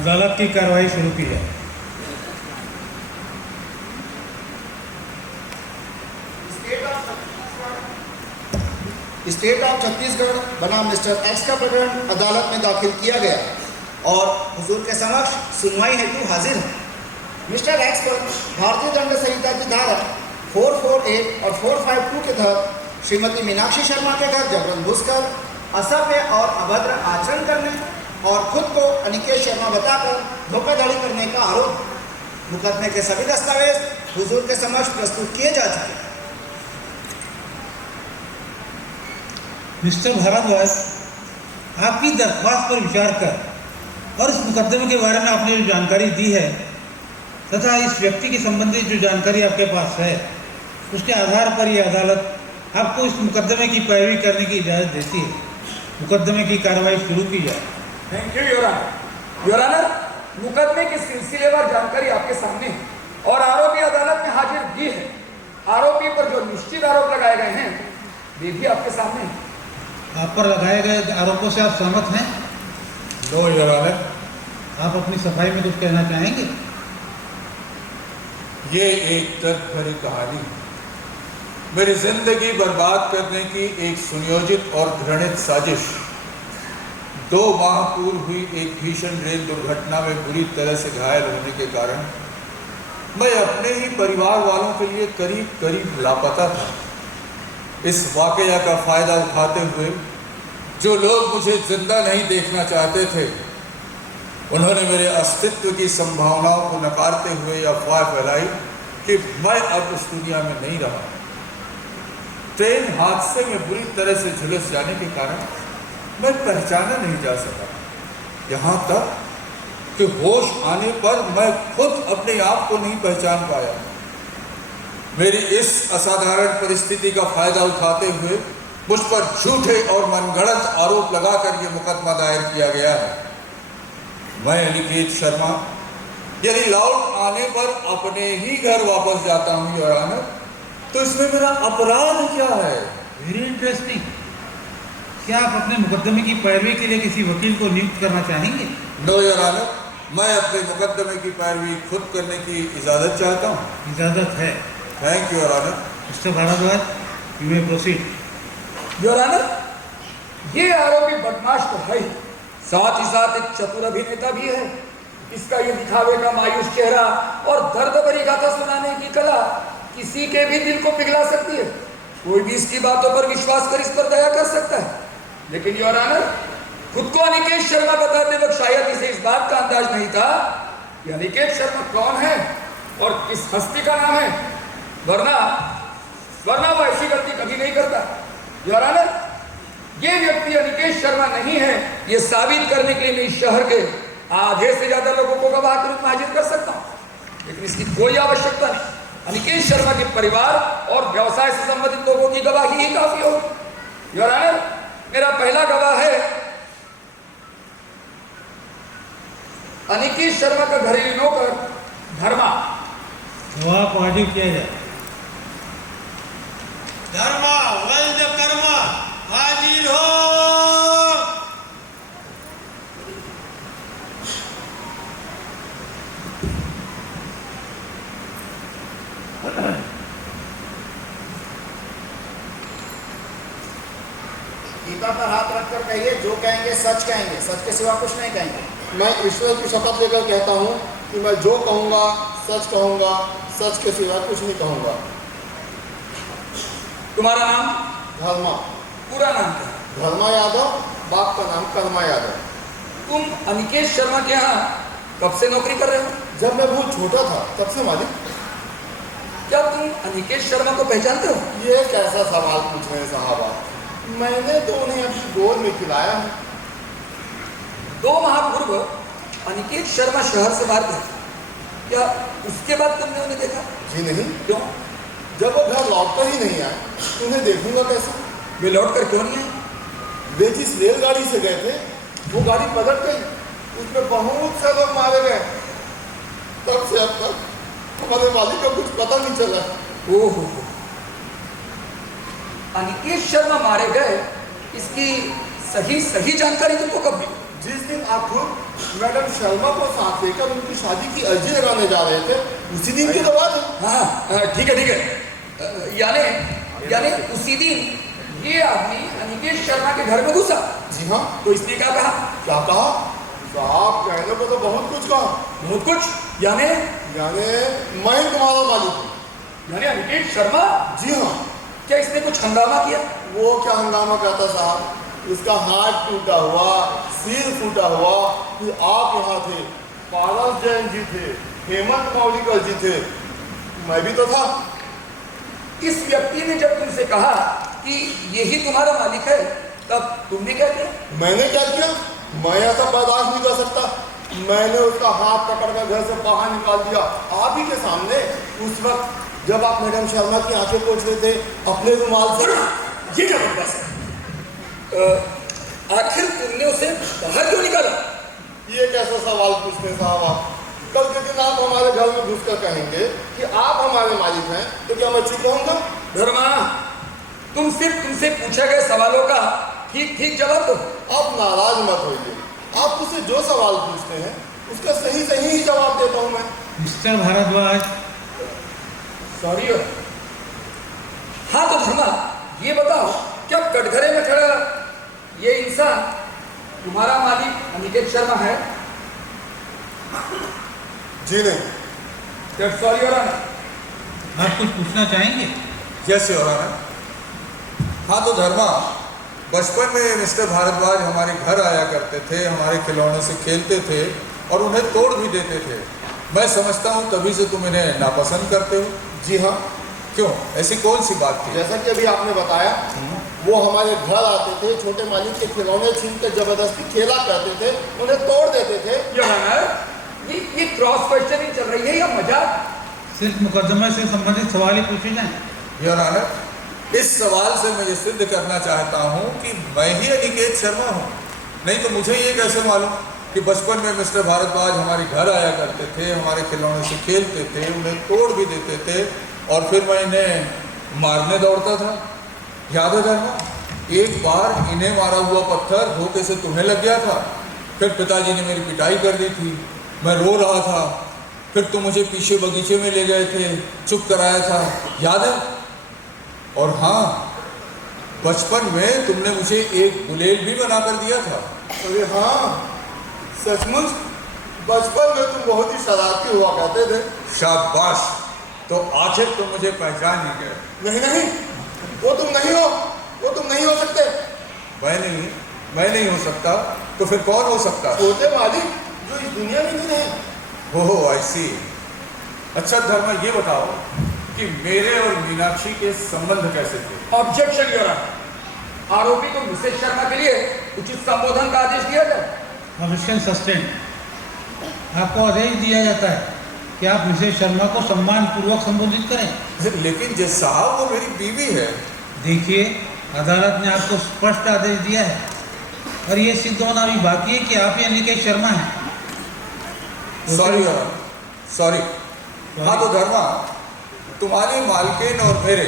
अदालत की कार्रवाई शुरू की जाए। स्टेट ऑफ छत्तीसगढ़ बनाम मिस्टर एक्स का प्रकरण अदालत में दाखिल किया गया और हुजूर के समक्ष सुनवाई हेतु हाजिर है। मिस्टर एक्स पर भारतीय दंड संहिता की धारा 448 और 452 के तहत श्रीमती मीनाक्षी शर्मा के घर जबरन घुसकर असभ्य और अभद्र आचरण करने और खुद को अनिकेत शर्मा बताकर धोखाधड़ी करने का आरोप। मुकदमे के सभी दस्तावेज हुजूर के समक्ष प्रस्तुत किए जा चुके हैं। मिस्टर भारद्वाज, आपकी दरख्वास्त पर विचार कर और इस मुकदमे के बारे में आपने जो जानकारी दी है तथा इस व्यक्ति के संबंधित जो जानकारी आपके पास है उसके आधार पर यह अदालत आपको इस मुकदमे की पैरवी करने की इजाज़त देती है। मुकदमे की कार्रवाई शुरू की जाए। Thank you your honour. Your honour, मुकदमे की सिलसिलेवार जानकारी आपके सामने है और आरोपी अदालत में हाजिर भी है। आरोपी पर जो निश्चित आरोप लगाए गए हैं वे भी आपके सामने हैं। आप पर लगाए गए आरोपों से आप सहमत हैं? No your honour. आप अपनी सफाई में कुछ कहना चाहेंगे? ये एक दर्द भरी कहानी है। मेरी जिंदगी बर्बाद करने की एक सुनियोजित और घृणित साजिश। 2 माह पूर्व हुई एक भीषण रेल दुर्घटना में बुरी तरह से घायल होने के कारण मैं अपने ही परिवार वालों के लिए करीब करीब लापता था। इस वाकया का फायदा उठाते हुए जो लोग मुझे जिंदा नहीं देखना चाहते थे उन्होंने मेरे अस्तित्व की संभावनाओं को नकारते हुए अफवाह फैलाई कि मैं अब इस दुनिया में नहीं रहा। ट्रेन हादसे में बुरी तरह से झुलस जाने के कारण मैं पहचाना नहीं जा सका। यहाँ तक कि होश आने पर मैं खुद अपने आप को नहीं पहचान पाया। मेरी इस असाधारण परिस्थिति का फायदा उठाते हुए मुझ पर झूठे और मनगढ़ंत आरोप लगाकर यह मुकदमा दायर किया गया है। मैं अनिकेत शर्मा यदि लौट आने पर अपने ही घर वापस जाता हूँ योर ऑनर, तो इसमें मेरा अपराध क्या है? Very interesting. क्या आप अपने मुकदमे की पैरवी के लिए किसी वकील को नियुक्त करना चाहेंगे? नो योर ऑनर, मैं अपने मुकदमे की पैरवी खुद करने की इजाज़त चाहता हूँ। इजाज़त है। Thank you your honour. Mister Bhardwaj, you may proceed. Your honour, ये आरोपी बदमाश तो है ही, साथ ही साथ एक चतुर अभिनेता भी है। इसका ये दिखावे का मायूस चेहरा और दर्द भरी गाथा सुनाने की कला किसी के भी दिल को पिघला सकती है। कोई भी इसकी बातों पर विश्वास कर इस पर दया कर सकता है। लेकिन योर ऑनर, खुद को अनिकेत शर्मा बताते वक्त शायद इसे इस बात का अंदाज नहीं था कि अनिकेत शर्मा कौन है और किस हस्ती का नाम है, वरना वो ऐसी गलती कभी नहीं करता। योर ऑनर, ये व्यक्ति अनिकेत शर्मा नहीं है, ये साबित करने के लिए मैं इस शहर के आधे से ज्यादा लोगों को गवाह के रूप में हाजिर कर सकता हूँ, लेकिन इसकी कोई आवश्यकता नहीं। अनिकेत शर्मा के परिवार और व्यवसाय से संबंधित लोगों की गवाही ही काफी होगी। योर ऑनर, मेरा पहला गवाह है अनिकेत शर्मा का घरेलू नौकर धर्मा। गवाह को हाजिर किया जाए। धर्मा वल्द कर्मा हाजिर हो। गीता पर हाथ रखकर कहिए, जो कहेंगे सच कहेंगे, सच के सिवा कुछ नहीं कहेंगे। मैं ईश्वर की शपथ लेकर कहता हूँ कि मैं जो कहूँगा सच कहूँगा, सच के सिवा कुछ नहीं कहूँगा। तुम्हारा नाम? धर्मा। पूरा नाम क्या है? धर्मा यादव, बाप का नाम कर्मा यादव। तुम अनिकेत शर्मा के यहाँ कब से नौकरी कर रहे हो? जब मैं बहुत छोटा था तब से मालिक। क्या तुम अनिकेत शर्मा को पहचानते हो? ये कैसा सवाल पूछ रहे हैं साहब आप? मैंने तो उन्हें अभी गोद में खिलाया है। 2 माह पूर्व अनिकेत शर्मा शहर से बाहर गए, क्या उसके बाद तुमने उन्हें देखा? जी नहीं। क्यों? जब वो घर लौट कर ही नहीं आए तो उन्हें देखूंगा कैसे? वे लौट कर क्यों नहीं आए? वे जिस रेलगाड़ी से गए थे वो गाड़ी पलट गई, उसमें बहुत से लोग मारे गए। तब से अब तक हमारे मालिक को कुछ पता नहीं चला। ओहो, अनिकेत शर्मा मारे गए, इसकी सही जानकारी तुमको कब मिली? जिस दिन आप खुद मैडम शर्मा को साथ लेकर उनकी शादी की अर्जी लगाने जा रहे थे, उसी दिन की तो बात है। हाँ ठीक है ठीक है। यानी उसी दिन ये आदमी अनिकेत शर्मा के घर में घुसा। जी हाँ। तो इसने क्या कहा? क्या कहा? साहब कहने को तो बहुत कुछ कहा। बहुत कुछ यानी मैं तुम्हारा मालिक हूँ। यानी अनिकेत शर्मा? जी हाँ। क्या इसने कुछ हंगामा किया? वो क्या हंगामा करता साहब, उसका हाथ टूटा हुआ, सिर फूटा हुआ, फिर आप यहाँ थे, पारस जैन जी थे, हेमंत मौलिकर जी थे, मैं भी तो था। इस व्यक्ति ने जब तुमसे कहा कि यही तुम्हारा मालिक है, तब तुमने क्या किया? मैंने क्या किया? मैं ऐसा बर्दाश्त नहीं कर सकता। मैंने उसका हाथ पकड़कर घर से बाहर निकाल दिया, आप ही के सामने। उस वक्त जब आप मैडम शर्मा की आंखें पोंछ रहे थे अपने रुमाल से। ये क्या बकवास है? आखिर तुमने उसे बाहर क्यों निकाला? ये कैसा सवाल पूछते साहब आप? कल के दिन आप हमारे घर में घुसकर कहेंगे कि आप हमारे मालिक हैं, तो क्या मैं चुप रहूंगा? धर्मा, तुम सिर्फ तुमसे पूछे गए सवालों का ठीक ठीक जवाब दो। आप नाराज मत होइए, आप मुझसे जो सवाल पूछते हैं उसका सही सही ही जवाब देता हूं मैं। Mister Bhardwaj, sorry. हाँ तो धर्मा, ये बताओ, क्या कटघरे में खड़ा ये इंसान तुम्हारा मालिक अनिकेत शर्मा है? जी नहीं। That's all, Your Honor. आप कुछ पूछना चाहेंगे? Yes your honour. हाँ तो धर्मा, बचपन में मिस्टर भारद्वाज हमारे घर आया करते थे, हमारे खिलौनों से खेलते थे और उन्हें तोड़ भी देते थे। मैं समझता हूँ तभी से तुम इन्हें नापसंद करते हो। जी हाँ। क्यों, ऐसी कौन सी बात थी? जैसा कि अभी आपने बताया, वो हमारे घर आते थे, छोटे मालिक के खिलौने छीन कर जबरदस्ती खेला करते थे, उन्हें तोड़ देते थे। Your Honor, ये क्रॉस क्वेश्चनिंग चल रही है या मजाक? सिर्फ मुकदमे से संबंधित सवाल ही पूछे जाएं। योर ऑनर, इस सवाल से मैं ये सिद्ध करना चाहता हूँ कि मैं ही अनिकेत शर्मा हूँ। नहीं तो मुझे ये कैसे मालूम कि बचपन में मिस्टर भारद्वाज हमारे घर आया करते थे, हमारे खिलौनों से खेलते थे, उन्हें तोड़ भी देते थे और फिर मैं इन्हें मारने दौड़ता था। याद है धर्मा, एक बार इन्हें मारा हुआ पत्थर धोखे से तुम्हें लग गया था। फिर पिताजी ने मेरी पिटाई कर दी थी, मैं रो रहा था। फिर तुम मुझे पीछे बगीचे में ले गए थे, चुप कराया था, याद है? और हाँ, बचपन में तुमने मुझे एक गुलेल भी बना कर दिया था। अरे हाँ, सचमुच बचपन में तुम बहुत ही शरारती हुआ करते थे। शाबाश, तो आखिर तुम मुझे पहचान ही गए। नहीं नहीं, वो तुम नहीं हो, वो तुम नहीं हो सकते। मैं नहीं हो सकता, तो फिर कौन हो सकता? छोटे मालिक जो इस दुनिया में नहीं रहे। ओह आई सी। अच्छा धर्मा, ये बताओ कि मेरे और मीनाक्षी के संबंध कैसे थे? ऑब्जेक्शन योर ऑनर, आरोपी को मिसेस शर्मा के लिए उचित संबोधन का आदेश दिया जाए। Objection sustain. आपको आदेश दिया जाता है कि आप मिसेस शर्मा को सम्मान पूर्वक संबोधित करें। लेकिन जज साहब, वो मेरी बीवी है। देखिए, अदालत ने आपको स्पष्ट आदेश दिया है और ये सिद्ध होना भी बाकी है कि आप ही अनिकेत शर्मा हैं। Sorry sorry. हाँ तो धर्मा, तुम्हारी मालकिन और मेरे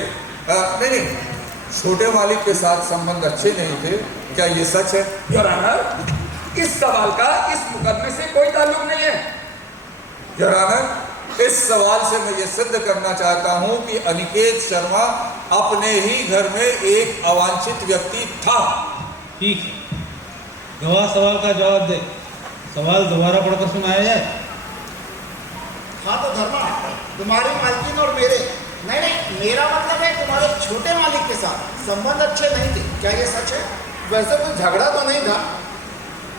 नहीं, छोटे मालिक के साथ संबंध अच्छे नहीं थे, क्या ये सच है? योर ऑनर, इस सवाल का इस मुकदमे से कोई ताल्लुक नहीं है। योर ऑनर, इस सवाल से मैं ये सिद्ध करना चाहता हूँ कि अनिकेत शर्मा अपने ही घर में एक अवांछित व्यक्ति था। ठीक है, गवाह सवाल का जवाब दे। सवाल दोबारा पढ़कर सुनाया जाए। हाँ तो धर्मा, तुम्हारी मालकिन और मेरे नहीं, मेरा मतलब है तुम्हारे छोटे मालिक के साथ संबंध अच्छे नहीं थे, क्या ये सच है? वैसे कोई झगड़ा तो नहीं था,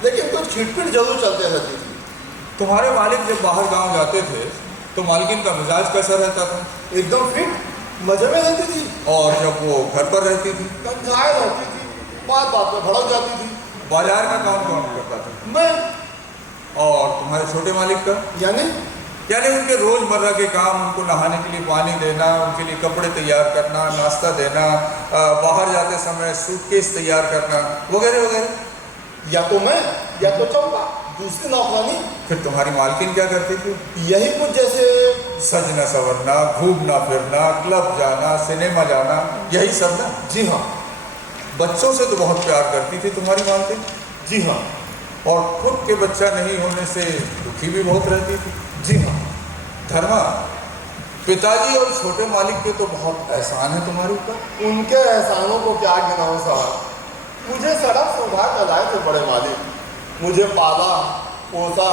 लेकिन कुछ खिटपिट जरूर चलते रहती थी। तुम्हारे मालिक जब बाहर गांव जाते थे तो मालकिन का मिजाज कैसा रहता था? एकदम फिट, मजे में रहती थी। और जब वो घर पर रहती थी? घायल रहती थी, बात बात में भड़क जाती थी। बाजार का काम कौन करता था? मैं। और तुम्हारे छोटे मालिक का? यानी उनके रोजमर्रा के काम, उनको नहाने के लिए पानी देना, उनके लिए कपड़े तैयार करना, नाश्ता देना, बाहर जाते समय सूटकेस तैयार करना, वगैरह वगैरह। या तो मैं या तो चंपा, दूसरी नौकरानी। फिर तुम्हारी मालकिन क्या करती थी? यही कुछ जैसे सजना संवरना, घूमना फिरना, क्लब जाना, सिनेमा जाना, यही सब ना? जी हाँ। बच्चों से तो बहुत प्यार करती थी तुम्हारी मालकिन? जी हाँ। और खुद के बच्चा नहीं होने से दुखी भी बहुत रहती थी। जी हाँ। धर्मा, पिताजी और छोटे मालिक पे तो बहुत एहसान है तुम्हारे ऊपर। उनके एहसानों को क्या गिनाऊं साहब। मुझे सड़क सौभाग्य लाए थे बड़े मालिक, मुझे पाला पोसा,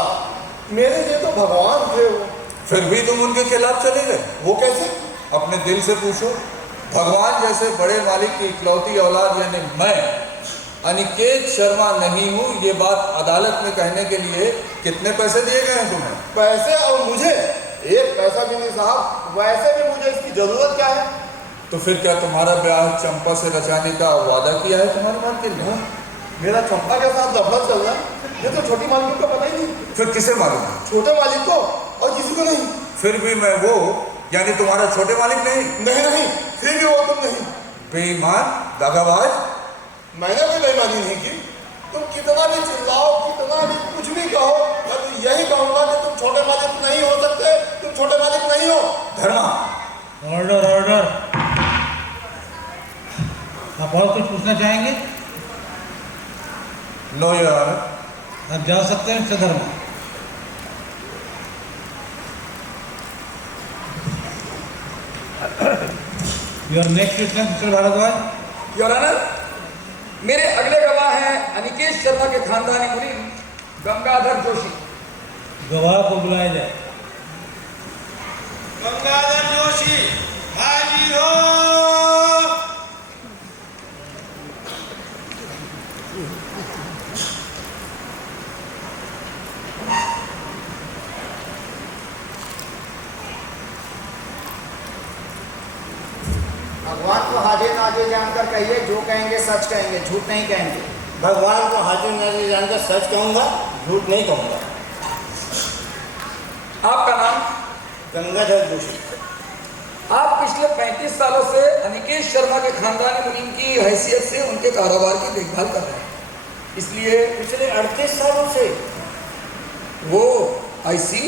मेरे लिए तो भगवान थे वो। फिर भी तुम उनके खिलाफ चले गए। वो कैसे? अपने दिल से पूछो। भगवान जैसे बड़े मालिक की इकलौती औलाद यानी मैं अनिकेत शर्मा नहीं हूँ, ये बात अदालत में कहने के लिए कितने पैसे दिए गए हैं तुम्हें? पैसे? और मुझे एक पैसा भी नहीं साहब। वैसे भी मुझे इसकी जरूरत क्या है? तो फिर क्या तुम्हारा ब्याह चंपा से रचाने का वादा किया है तुम्हारी मालकिन ने? मेरा चंपा के साथ लफड़ा चल रहा है, ये तो छोटी मालिक को पता ही नहीं। फिर किसे मालूम है? छोटे मालिक को, और किसी को नहीं। फिर भी मैं वो यानी तुम्हारा छोटे मालिक नहीं? नहीं नहीं, फिर भी वो तुम नहीं। बेईमान, दगाबाज। मैंने कोई बेईमानी नहीं की। तुम कितना भी चिल्लाओ, कितना भी कुछ भी कहो, मैं तो यही कहूंगा कि तुम छोटे मालिक नहीं हो सकते। तुम छोटे मालिक नहीं हो। Dharma, order order. आप और कुछ पूछना चाहेंगे? No your honour. आप जा सकते हैं mister Dharma. Your next witness mister Bhardwaj. Your honour, मेरे अगले गवाह हैं अनिकेत शर्मा के खानदानी मुनीम गंगाधर जोशी। गवाह को बुलाया जाए। गंगाधर जोशी हाजिर हो। भगवान को हाजिर नाजिर जानकर कहिए, जो कहेंगे सच कहेंगे, झूठ नहीं कहेंगे। भगवान को हाजिर नाजिर जानकर सच कहूंगा, झूठ नहीं कहूंगा। आपका नाम? गंगाधर जोशी। आप पिछले 35 सालों से अनिकेत शर्मा के खानदानी मुनीम की हैसियत से उनके कारोबार की देखभाल कर रहे हैं, इसलिए पिछले 38 सालों से। वो आई सी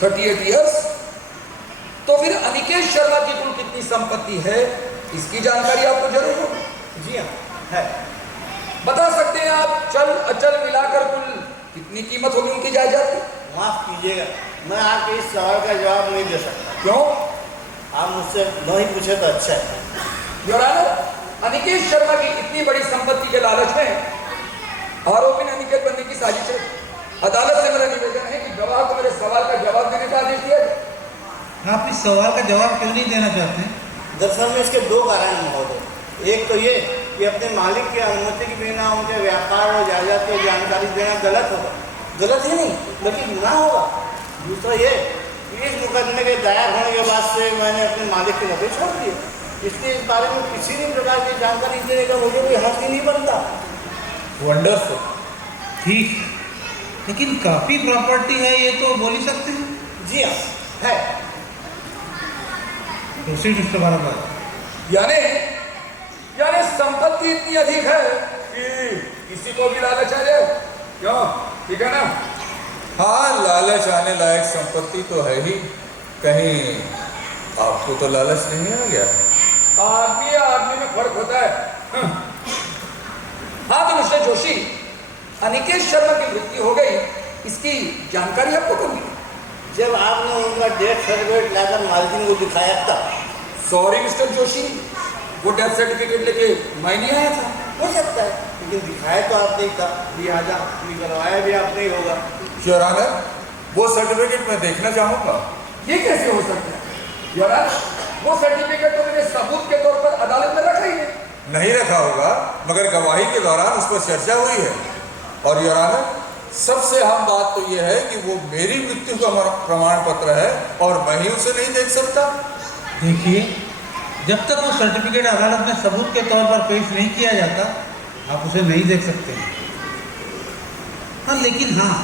38 ईयर्स। तो फिर अनिकेत शर्मा की कुल कितनी संपत्ति है, इसकी जानकारी आपको जरूर होगी। जी हाँ, है। बता सकते हैं आप चल अचल मिलाकर कुल कितनी कीमत होगी उनकी जायदाद की? माफ कीजिएगा, मैं आपके इस सवाल का जवाब नहीं दे सकता। क्यों? आप मुझसे नहीं पूछे तो अच्छा है। योर ऑनर, अनिकेत शर्मा की इतनी बड़ी संपत्ति के लालच में आरोपी ने अनिकेत बनने की साजिश है। अदालत से मेरा निवेदन है कि गवाह को मेरे सवाल का जवाब देने का आदेश दिया जाए। आप इस सवाल का जवाब क्यों नहीं देना चाहते हैं? दरअसल में इसके दो कारण हैं महोदय। एक तो ये कि अपने मालिक की अनुमति के बिना उनके व्यापार और जायदाद की जानकारी देना गलत होगा। गलत ही नहीं बल्कि गुनाह होगा। दूसरा ये कि इस मुकदमे के दायर होने के बाद से मैंने अपने मालिक की नौकरी छोड़ दी, इसलिए इस बारे में किसी भी प्रकार की जानकारी देने का मुझे कोई हक ही नहीं बनता। वंडरफुल। ठीक, लेकिन काफी प्रॉपर्टी है, ये तो बोल ही सकते हैं। जी हाँ, है। Proceed mister Bhardwaj. यानी संपत्ति इतनी अधिक है कि किसी को भी लालच आ जाए। क्यों? ठीक है ना? हाँ, लालच आने लायक संपत्ति तो है ही। कहीं आपको तो लालच नहीं आ गया? आदमी या आदमी में फर्क होता है। हाँ तो मिस्टर जोशी, अनिकेत शर्मा की मृत्यु हो गई, इसकी जानकारी आपको कब मिली? जब आपने उनका डेथ सर्टिफिकेट लाकर मालकिन को दिखाया तब। सॉरी मिस्टर जोशी, वो डेथ सर्टिफिकेट लेके मैं नहीं आया था। हो सकता है, लेकिन दिखाया तो आप नहीं था, लिहाजा निकलवाया भी आप नहीं होगा। योर ऑनर, वो सर्टिफिकेट मैं देखना चाहूंगा। ये कैसे हो सकता है? योर ऑनर, वो सर्टिफिकेट तो मैंने सबूत के तौर पर अदालत में रखा ही नहीं रखा होगा, मगर गवाही के दौरान उस पर चर्चा हुई है। और योर ऑनर, सबसे अहम बात तो यह है कि वो मेरी मृत्यु का प्रमाण पत्र है और मैं ही उसे नहीं देख सकता। देखिए, जब तक वो सर्टिफिकेट अदालत में सबूत के तौर पर पेश नहीं किया जाता, आप उसे नहीं देख सकते। हाँ, लेकिन हाँ,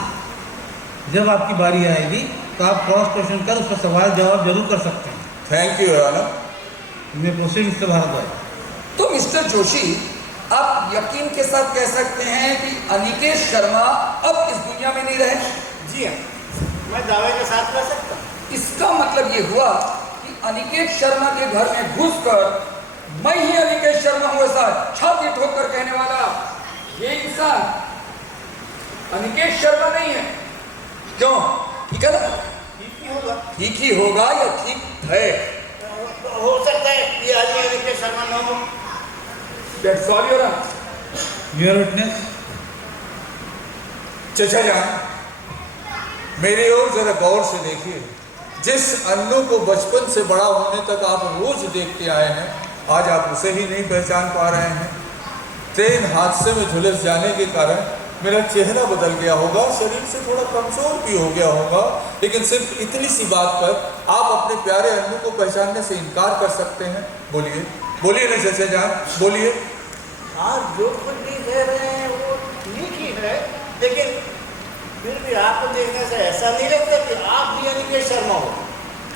जब आपकी बारी आएगी तो आप क्रॉस क्वेश्चन कर उस पर सवाल जवाब जरूर कर सकते हैं। Thank you your honour. मैं प्रोसीड मिस्टर भारद्वाज। तो मिस्टर जोशी, आप यकीन के साथ कह सकते हैं कि अनिकेत शर्मा अब इस दुनिया में नहीं रहे? जी हाँ, मैं दावे के साथ कह सकता हूँ। इसका मतलब ये हुआ कि अनिकेत शर्मा के घर में घुसकर मैं ही अनिकेत शर्मा हूं ऐसा छाती ठोक कर कहने वाला ये इंसान अनिकेत शर्मा नहीं है। क्यों? ठीक है ना? ठीक ही होगा। ठीक ही होगा या ठीक है? हो सकता है ये आदमी अनिकेत शर्मा न हो। That's all, Your Honor. Your witness. चचा जान, मेरी ओर जरा गौर से देखिए। जिस अन्नू को बचपन से बड़ा होने तक आप रोज देखते आए हैं, आज आप उसे ही नहीं पहचान पा रहे हैं। ट्रेन हादसे में झुलस जाने के कारण मेरा चेहरा बदल गया होगा, शरीर से थोड़ा कमजोर भी हो गया होगा, लेकिन सिर्फ इतनी सी बात पर आप अपने प्यारे अन्नू को पहचानने से इनकार कर सकते हैं। बोलिए बोलिए ना चचा जान, बोलिए। आप जो कुछ भी कह रहे हैं वो ठीक ही है, लेकिन फिर भी आपको देखने से ऐसा नहीं लगता कि आप भी अनिकेत शर्मा हो।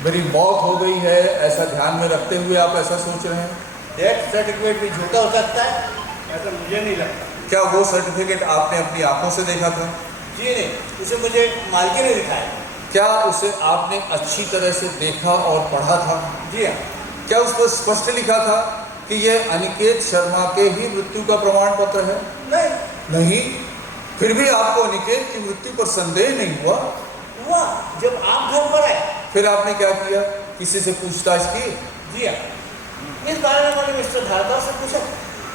मेरी मौत हो गई है ऐसा ध्यान में रखते हुए आप ऐसा सोच रहे हैं? डेथ सर्टिफिकेट भी झूठा हो सकता है, ऐसा मुझे नहीं लगता। क्या वो सर्टिफिकेट आपने अपनी आंखों से देखा था? जी नहीं, उसे मुझे मालकिन ने दिखाया। क्या उसे आपने अच्छी तरह से देखा और पढ़ा था? जी हाँ। क्या उस पर स्पष्ट लिखा था कि यह अनिकेत शर्मा के ही मृत्यु का प्रमाण पत्र है? नहीं। फिर भी आपको अनिकेत की मृत्यु पर संदेह नहीं हुआ? हुआ जब आप घर पर आए। फिर आपने क्या किया? किसी से पूछताछ की? जी हाँ, इस बारे में मैंने मिस्टर भारद्वाज से पूछा।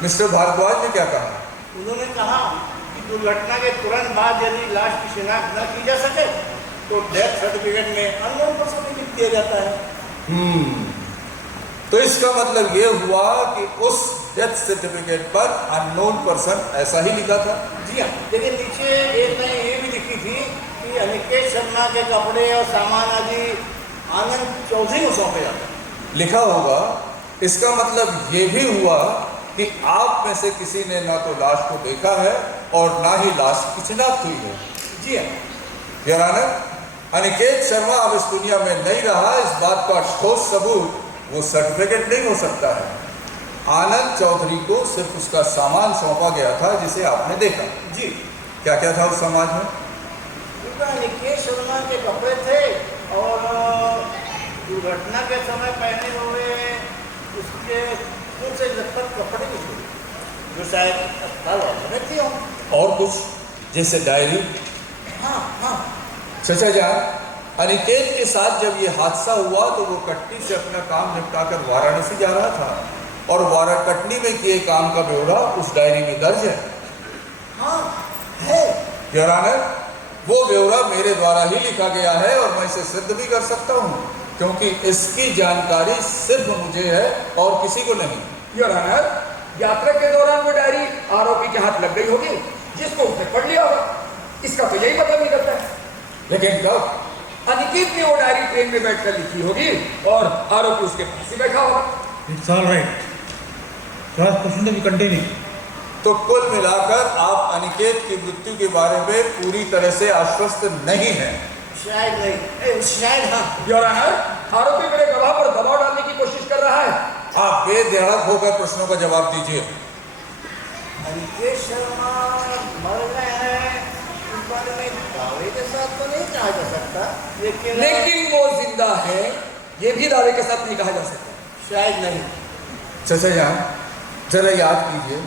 मिस्टर भारद्वाज ने क्या कहा? उन्होंने कहा कि दुर्घटना के तुरंत बाद यदि लाश की शिनाख्त न की जा सके तो डेथ सर्टिफिकेट में अननोन पर्सन लिख दिया जाता है। तो इसका मतलब ये हुआ कि उस डेथ सर्टिफिकेट पर अननोन पर्सन ऐसा ही लिखा था? जी हाँ, लेकिन नीचे एक लाइन ये भी लिखी थी कि अनिकेत शर्मा के कपड़े और सामान आदि आनंद चौधरी को सौंपे जाते। लिखा होगा। इसका मतलब ये भी हुआ कि आप में से किसी ने ना तो लाश को देखा है और ना ही लाश की शिनाख्त हुई है। जी हाँ। योर ऑनर, अनिकेत शर्मा अब इस दुनिया में नहीं रहा, इस बात का ठोस सबूत वो सर्टिफिकेट नहीं हो सकता है। आनंद चौधरी को सिर्फ उसका सामान सौंपा गया था जिसे आपने देखा। जी। क्या क्या था उस सामान में? अनिकेत शर्मा के कपड़े थे और दुर्घटना के समय पहने हुए उसके कुछ से लखपत कपड़े भी थे जो शायद अस्पताल वालों ने दिए हों। और कुछ, जैसे डायरी? हाँ हाँ। चचा जान, अनिकेत के साथ जब ये हादसा हुआ तो वो कटनी से अपना काम निपटाकर वाराणसी जा रहा था और कटनी में किए काम का ब्यौरा उस डायरी में दर्ज है। हाँ है। योर ऑनर, वो ब्यौरा मेरे द्वारा ही लिखा गया है और मैं इसे सिद्ध भी कर सकता हूँ, क्योंकि इसकी जानकारी सिर्फ मुझे है और किसी को नहीं। योर ऑनर, यात्रा के दौरान वो डायरी आरोपी के हाथ लग गई होगी, जिसको उसने पढ़ लिया होगा। इसका तो यही मतलब निकलता है। लेकिन कब? अनिकेत ने वो डायरी ट्रेन में बैठकर लिखी होगी और आरोपी उसके पास ही बैठा होगा। It's all right. Cross question भी कंटिन्यू। तो कुल मिलाकर आप अनिकेत की मृत्यु के बारे में पूरी तरह से आश्वस्त नहीं हैं? शायद नहीं, शायद हाँ। योर ऑनर, आरोपी मेरे गवाह पर दबाव डालने की कोशिश कर रहा है। आप बेधड़क होकर प्रश्नों का जवाब दीजिए। अनिकेत शर्मा मर गए हैं इस बारे में दावे के साथ तो नहीं कहा जा सकता, लेकिन वो जिंदा है ये भी दावे के साथ नहीं कहा जा सकता। शायद नहीं। चचा जान, जरा याद कीजिए,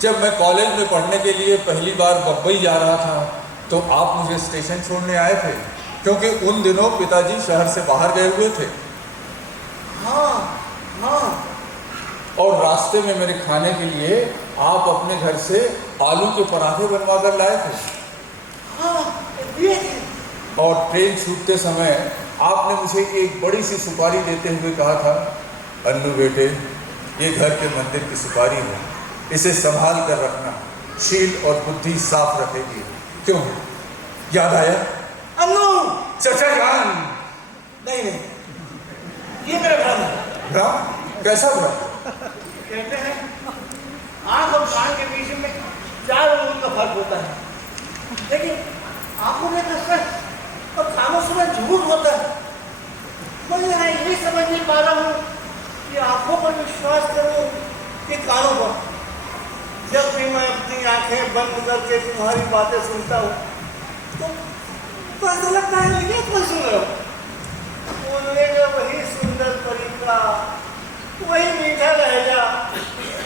जब मैं कॉलेज में पढ़ने के लिए पहली बार बम्बई जा रहा था तो आप मुझे स्टेशन छोड़ने आए थे, क्योंकि उन दिनों पिताजी शहर से बाहर गए हुए थे। हाँ हाँ। और रास्ते में मेरे खाने के लिए आप अपने घर से आलू के पराठे बनवा कर लाए थे। हाँ, ये थे। और ट्रेन छूटते समय आपने मुझे एक बड़ी सी सुपारी देते हुए कहा था, अन्नू बेटे, ये घर के मंदिर की सुपारी है, इसे संभाल कर रखना, शील और बुद्धि साफ रखेगी। क्यों, याद आया? अन्नू! चचा जान! नहीं नहीं, ये मेरा भ्रम है। भ्रम? कैसा भ्रम? कहते हैं आंख और कान के बीच में 4 उंगली का फर्क होता है, लेकिन आंखों में तो सच और कानों से झूठ होता है। मैं ये समझ नहीं पा रहा हूँ कि आंखों पर विश्वास करूँ कि कानों पर। जब भी मैं अपनी आंखें बंद करके तुम्हारी बातें सुनता हूँ तो ऐसा लगता है ये कौन सुन रहे हो? बोलने का वही सुंदर तरीका, वही मीठा लहजा,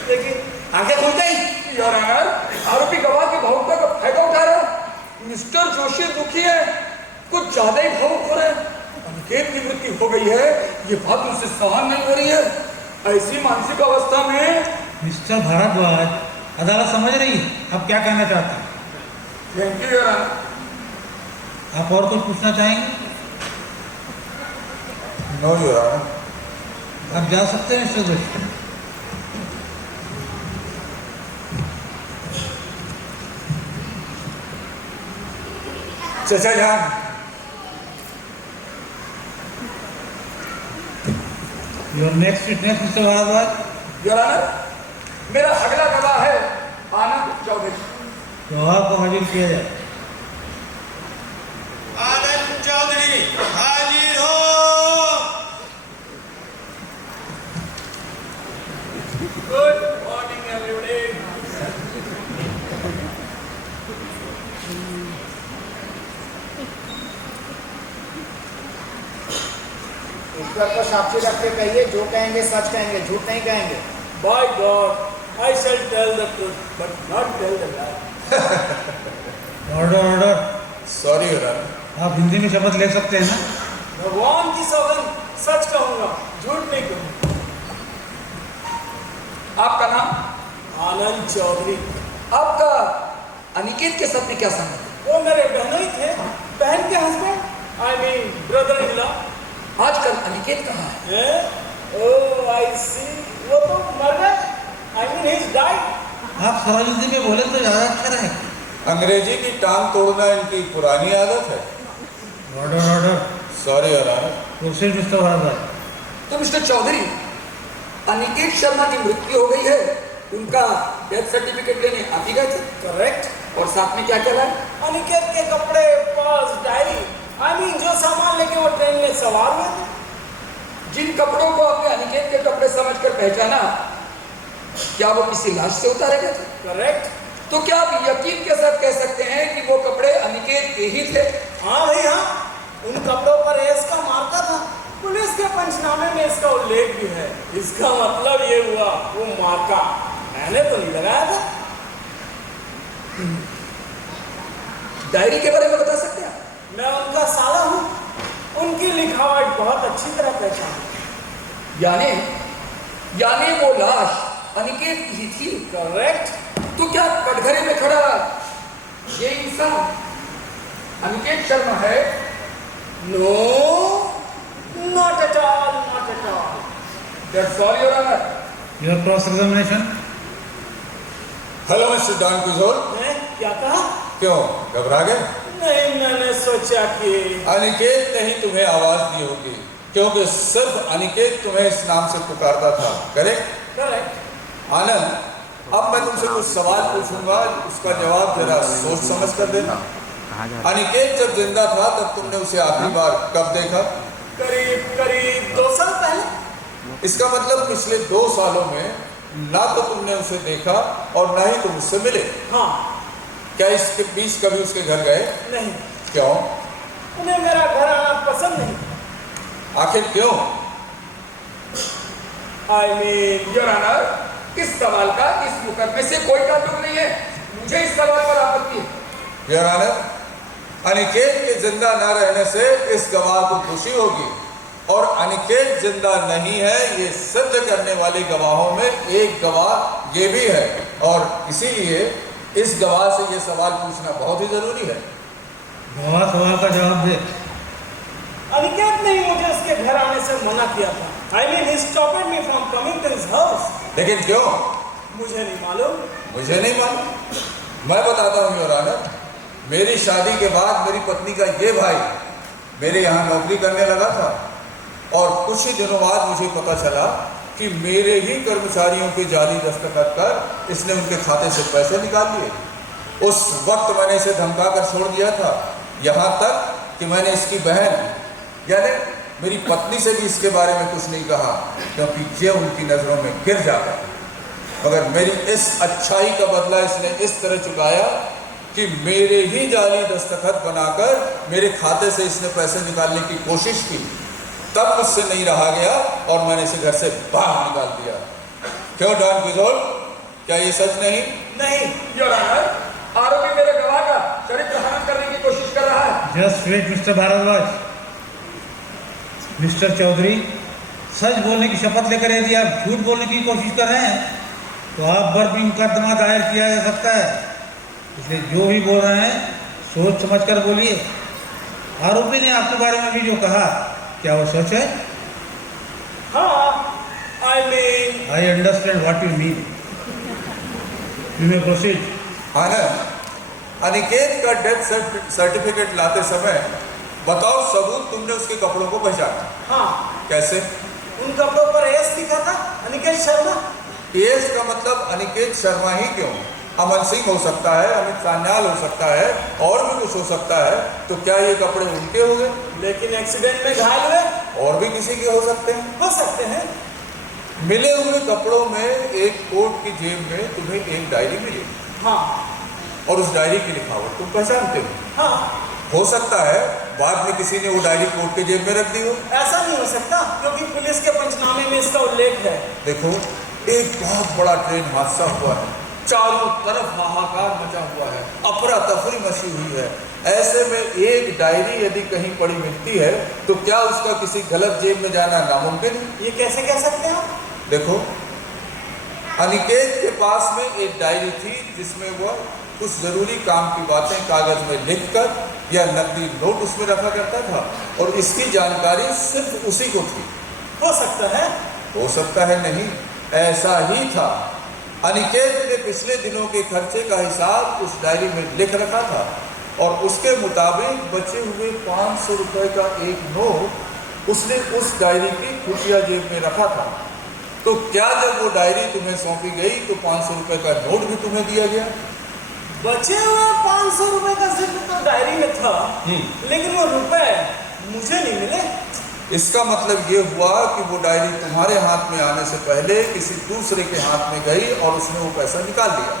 लेकिन आंखें खुल गई। योर ऑनर, आरोपी गवाह की भावुकता का फायदा उठा रहा है। मिस्टर जोशी दुखी है, कुछ ज्यादा ही भावुक हो रहे हैं। अनिकेत की मृत्यु हो गई है, ये बात मुझसे सहन नहीं हो रही है। ऐसी मानसिक अवस्था में मिस्टर भारद्वाज, अदालत समझ रही है आप क्या कहना चाहते हैं। Thank you your honour. आप और कुछ पूछना चाहेंगे? No your honour. आप जा सकते हैं मिस्टर जोशी। चचा जान, your next witness mister Bhardwaj. Your honour, मेरा अगला गवाह है आनंद चौधरी। गवाह को हाजिर किया जाए। आनंद चौधरी हाजिर हो। Good morning everybody. ईश्वर को साक्षी रख के कहिए, जो कहेंगे सच कहेंगे, झूठ नहीं कहेंगे। By God, I shall tell the truth, but not tell the lie. Order order. Sorry your honour. आप हिंदी में शपथ ले सकते हैं ना? भगवान की सौगंध, सच कहूंगा, झूठ नहीं कहूंगा। आपका नाम? आनंद चौधरी। आपका अनिकेत के साथ में क्या संबंध है? वो मेरे बहनों ही थे, बहन के husband, I mean brother in law। आजकल अनिकेत कहाँ है? Oh, I see, वो तो मर गए। I mean he's died। आप सरल हिंदी में बोले तो ज़्यादा अच्छा रहेगा। अंग्रेजी की टांग तोड़ना इनकी पुरानी आदत है। Order order. Sorry your honour. Proceed mister Bhardwaj. तो मिस्टर चौधरी, अनिकेत शर्मा की मृत्यु हो गई है, उनका डेथ सर्टिफिकेट लेने आप ही गए थे? करेक्ट। और साथ में क्या क्या लाए? अनिकेत के कपड़े, पर्स, डायरी, I mean जो सामान लेके वो ट्रेन में सवार हुए थे। जिन कपड़ों को आपने अनिकेत के कपड़े समझकर पहचाना, क्या वो किसी लाश से उतारे गए थे? करेक्ट। तो क्या आप यकीन के साथ कह सकते हैं कि वो कपड़े अनिकेत के ही थे? हाँ भाई हाँ, उन कपड़ों पर एस का मार्का था। पुलिस के पंचनामे में इसका उल्लेख भी है। इसका मतलब ये हुआ वो मार्का मैंने तो नहीं लगाया था। डायरी के बारे में बता सकते हैं? मैं उनका साला हूँ, उनकी लिखावट बहुत अच्छी तरह पहचान। यानी वो लाश अनिकेत की ही थी? करेक्ट। तो क्या कटघरे में खड़ा ये इंसान अनिकेत शर्मा है? No, not at all, not at all. That's all your honour. Your cross examination. Hello mister Don Kujol. क्या कहा? क्यों घबरा गए? नहीं, मैंने सोचा कि अनिकेत ने ही तुम्हें आवाज दी होगी, क्योंकि सिर्फ अनिकेत तुम्हें इस नाम से पुकारता था। करेक्ट? करेक्ट। आनंद, अब मैं तुमसे कुछ सवाल पूछूंगा, उसका जवाब जरा सोच समझ कर देना। अनिकेत जब जिंदा था तब तुमने उसे आखिरी बार कब देखा? करीब करीब 2 साल पहले। इसका मतलब पिछले 2 सालों में ना तो तुमने उसे देखा और ना ही तुम उससे मिले। हाँ। क्या इसके बीच कभी उसके घर गए? नहीं। क्यों? उन्हें मेरा घर आना पसंद नहीं। आखिर क्यों? I mean, योर ऑनर, इस सवाल का इस मुकदमे से कोई ताल्लुक नहीं है। मुझे इस सवाल पर आपत्ति है। योर ऑनर, अनिकेत के जिंदा न रहने से इस गवाह को खुशी होगी, और अनिकेत जिंदा नहीं है ये सिद्ध करने वाले गवाहों में एक गवाह ये भी है, और इसीलिए इस गवाह से ये सवाल पूछना बहुत ही जरूरी है। गवाह सवाल का जवाब दे। अनिकेत ने ही मुझे उसके घर आने से मना किया था। I mean, he stopped me from coming to his house। लेकिन क्यों? मुझे नहीं मालूम। मुझे नहीं मालूम। मैं बताता हूँ योर ऑनर। मेरी शादी के बाद मेरी पत्नी का ये भाई मेरे यहाँ नौकरी करने लगा था, और कुछ ही दिनों बाद मुझे पता चला कि मेरे ही कर्मचारियों के जाली दस्तखत कर इसने उनके खाते से पैसे निकाल लिए। उस वक्त मैंने इसे धमका कर छोड़ दिया था, यहाँ तक कि मैंने इसकी बहन यानी मेरी पत्नी से भी इसके बारे में कुछ नहीं कहा, क्योंकि ये उनकी नज़रों में गिर जाता। मगर मेरी इस अच्छाई का बदला इसने इस तरह चुकाया कि मेरे ही जाली दस्तखत बनाकर मेरे खाते से इसने पैसे निकालने की कोशिश की। तब मुझसे नहीं रहा गया और मैंने इसे घर से बाहर निकाल दिया। क्यों डॉन गुजोल, क्या ये सच नहीं? नहीं। योर ऑनर, आरोपी मेरे गवाह का चरित्र हनन करने की just wait mister Bharadwaj. Mister Chaudhary, सच बोलने की शपथ लेकर यदि आप झूठ बोलने की कोशिश कर रहे हैं तो आप पर भी मुकदमा दायर किया जा सकता है। इसलिए जो भी बोल रहे हैं सोच समझ कर बोलिए। आरोपी ने आपके बारे में भी जो कहा, क्या वो सच है? हाँ, I mean, I understand what you mean. You may proceed. Anand, Aniket का डेथ सर्टिफिकेट लाते समय बताओ सबूत तुमने उसके कपड़ों को पहचाना। हाँ, कैसे? उन कपड़ों पर एस लिखा था, अनिकेत शर्मा। एस का मतलब अनिकेत शर्मा ही क्यों? अमन सिंह हो सकता है, अमित सान्याल हो सकता है, और भी कुछ हो सकता है। तो क्या ये कपड़े उनके हो गए? लेकिन एक्सीडेंट में घायल हुए, और भी किसी के हो सकते हैं। हो सकते हैं। मिले हुए कपड़ों में एक कोट की जेब में तुम्हें एक डायरी मिली, हाँ और उस डायरी की लिखावट तुम पहचानते हो। हाँ, हो सकता है बाद में किसी ने वो डायरी कोट के जेब में रख दी हो। ऐसा नहीं हो सकता क्योंकि पुलिस के पंचनामे में इसका उल्लेख है। देखो, एक बहुत बड़ा ट्रेन हादसा हुआ है, चारों तरफ हाहाकार मचा हुआ है, अफरा तफरी मची हुई है। ऐसे में एक डायरी यदि कहीं पड़ी मिलती है तो क्या उसका किसी गलत जेब में जाना नामुमकिन है? ये कैसे कह सकते हैं आप? देखो, अनिकेत के पास में एक डायरी थी जिसमें वह कुछ जरूरी काम की बातें कागज में लिखकर या नकली नोट उसमें रखा करता था, और इसकी जानकारी सिर्फ उसी को थी। हो सकता है। हो सकता है नहीं, ऐसा ही था। अनिकेत ने पिछले दिनों के खर्चे का हिसाब उस डायरी में लिख रखा था, और उसके मुताबिक बचे हुए 500 रुपए का एक नोट उसने उस डायरी की खुफिया जेब में रखा था। तो क्या जब वो डायरी तुम्हें सौंपी गई तो 500 रुपए का नोट भी तुम्हें दिया गया? बचे हुए 500 रुपए का जिक्र तो डायरी में था, लेकिन वो रुपए मुझे नहीं मिले। इसका मतलब ये हुआ कि वो डायरी तुम्हारे हाथ में आने से पहले किसी दूसरे के हाथ में गई और उसने वो पैसा निकाल लिया।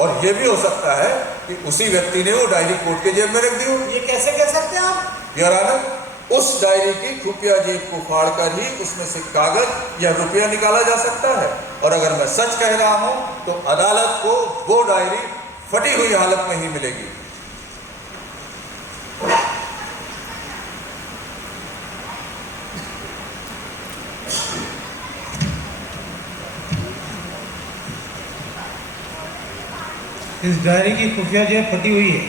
और ये भी हो सकता है कि उसी व्यक्ति ने वो डायरी कोट के जेब में रख दी हो। ये कैसे कह सकते हैं आप? यार आनंद, उस डायरी की खुफिया जेब को फाड़कर ही उसमें से कागज या रुपया निकाला जा सकता है। और अगर मैं सच कह रहा हूं तो अदालत को वो डायरी फटी हुई हालत में ही मिलेगी। इस डायरी की खुफिया जेब फटी हुई है।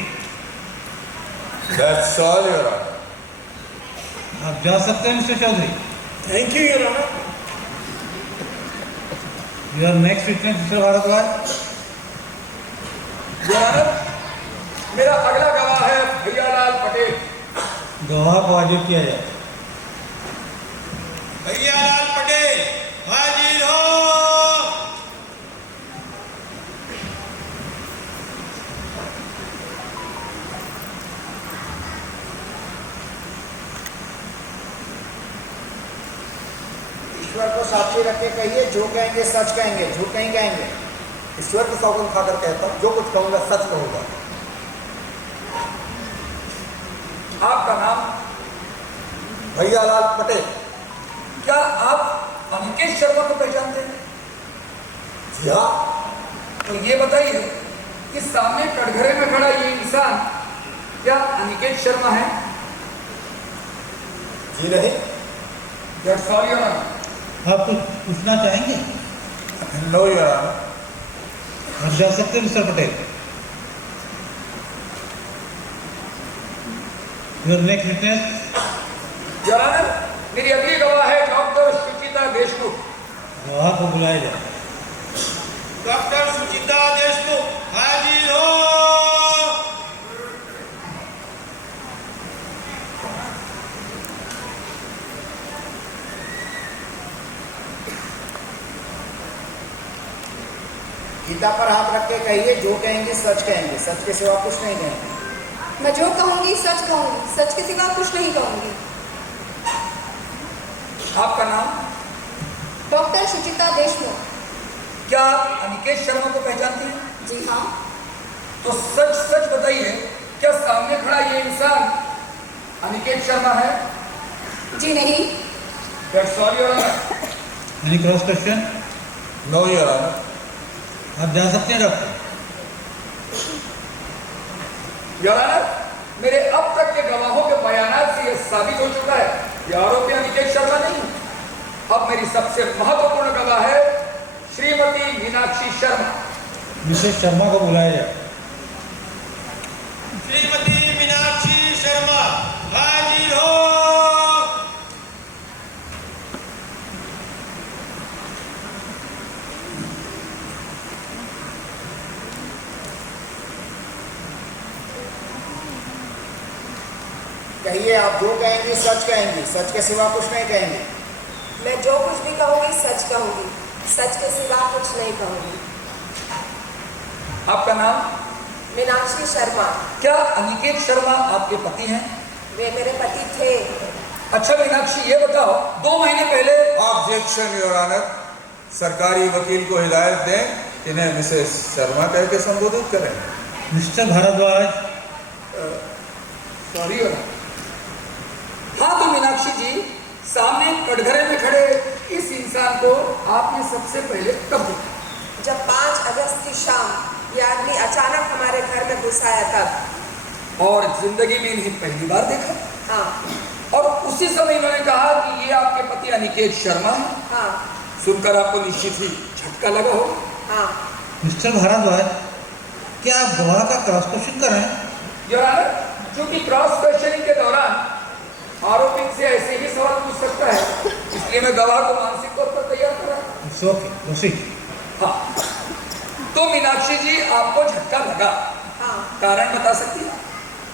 That's all, Your Honor. आप जा सकते हैं mister Chaudhary. Thank you your honour. Your next witness mister Bhardwaj. Your honour, मेरा अगला गवाह है भैयालाल पटेल। गवाह को हाजिर किया जाए। भैयालाल पटेल हाजिर हो। ईश्वर को साक्षी रख के कहिए, जो कहेंगे सच कहेंगे, झूठ नहीं कहेंगे। ईश्वर की सौगंध खाकर कहता हूं, जो कुछ कहूंगा सच कहूंगा। आपका नाम? भैयालाल पटेल। क्या आप अनिकेत शर्मा को पहचानते हैं? जी हाँ। तो ये बताइए कि सामने कटघरे में खड़ा ये इंसान क्या अनिकेत शर्मा है? जी नहीं। That's all, Your Honor. आप कुछ पूछना चाहेंगे? No your honour. आप जा सकते हैं mister Patel. Your next witness. Your Honor, मेरी अगली गवाह है डॉक्टर सुचिता देशमुख। गवाह को बुलाया जाए। डॉक्टर सुचिता देशमुख हाजिर हो। गीता पर हाथ रख के कहिए, जो कहेंगे सच कहेंगे, सच के सिवा कुछ नहीं कहेंगे। मैं जो कहूंगी सच कहूंगी, सच के सिवा कुछ नहीं कहूंगी। आपका नाम? डॉक्टर सुचिता देशमुख। क्या आप अनिकेत शर्मा को पहचानते हैं? जी हाँ। तो सच सच बताइए, क्या सामने खड़ा ये इंसान अनिकेत शर्मा है? जी नहीं। That's all, Your Honor. Any cross question? No your honour. आप जा सकते हैं डॉक्टर। Your Honor, मेरे अब तक के गवाहों के बयानात से यह साबित हो चुका है कि आरोपी अनिकेत शर्मा नहीं है। अब मेरी सबसे महत्वपूर्ण गवाह है श्रीमती मीनाक्षी शर्मा। मिसेस शर्मा को बुलाया जाए। श्रीमती मीनाक्षी शर्मा हाजिर हो। कहिए, आप जो कहेंगी सच कहेंगी, सच के सिवा कुछ नहीं कहेंगी। मैं जो कुछ भी कहूँगी सच कहूँगी, सच के सिवा कुछ नहीं कहूँगी। आपका नाम? मीनाक्षी शर्मा। क्या अनिकेत शर्मा आपके पति हैं? वे मेरे पति थे। अच्छा मीनाक्षी, ये बताओ 2 महीने पहले। Objection your honour. सरकारी वकील को हिदायत दें इन्हें मिसेस शर्मा कह के संबोधित करें। मिस्टर भारद्वाज। सॉरी। हाँ तो मीनाक्षी जी, सामने कटघरे में खड़े इस इंसान को आपने सबसे पहले कब देखा? जब 5 अगस्त की शाम ये आदमी अचानक हमारे घर में घुस आया तब। और जिंदगी में इन्हें पहली बार देखा? हाँ। और उसी समय इन्होंने कहा कि ये आपके पति अनिकेत शर्मा है? हाँ। सुनकर आपको निश्चित ही झटका लगा हो? हाँ। मिस्टर भारद्वाज, क्या आप गवाह का क्रॉस क्वेश्चन कर रहे हैं? योर ऑनर, क्योंकि क्रॉस क्वेश्चनिंग के दौरान आरोपी से ऐसे ही सवाल पूछ सकता है, इसलिए मैं गवाह को मानसिक तौर पर तैयार कर रहा हूँ। It's okay, proceed. हाँ, तो मीनाक्षी जी आपको झटका लगा? हाँ। कारण बता सकती हैं?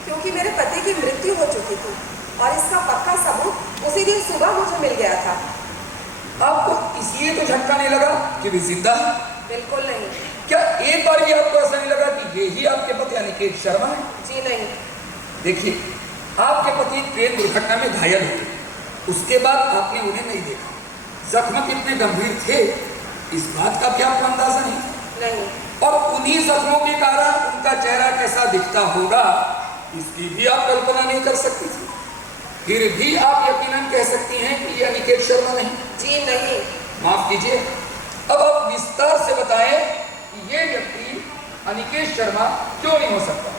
क्योंकि मेरे पति की मृत्यु हो चुकी थी और इसका पक्का सबूत उसी दिन सुबह मुझे मिल गया था। आपको इसलिए तो झटका नहीं लगा कि वे जिंदा है? बिल्कुल नहीं। क्या एक बार भी आपको ऐसा नहीं लगा कि ये ही आपके पति अनिकेत शर्मा है? जी नहीं। देखिए, आपके पति ट्रेन दुर्घटना में घायल हो गए, उसके बाद आपने उन्हें नहीं देखा। जख्म कितने गंभीर थे इस बात का भी आपको अंदाजा नहीं। और उन्हीं जख्मों के कारण उनका चेहरा कैसा दिखता होगा इसकी भी आप कल्पना नहीं कर सकती थी। फिर भी आप यकीनन कह सकती हैं कि ये अनिकेत शर्मा नहीं? जी नहीं। माफ कीजिए, अब आप विस्तार से बताएं कि ये व्यक्ति अनिकेत शर्मा क्यों नहीं हो सकता?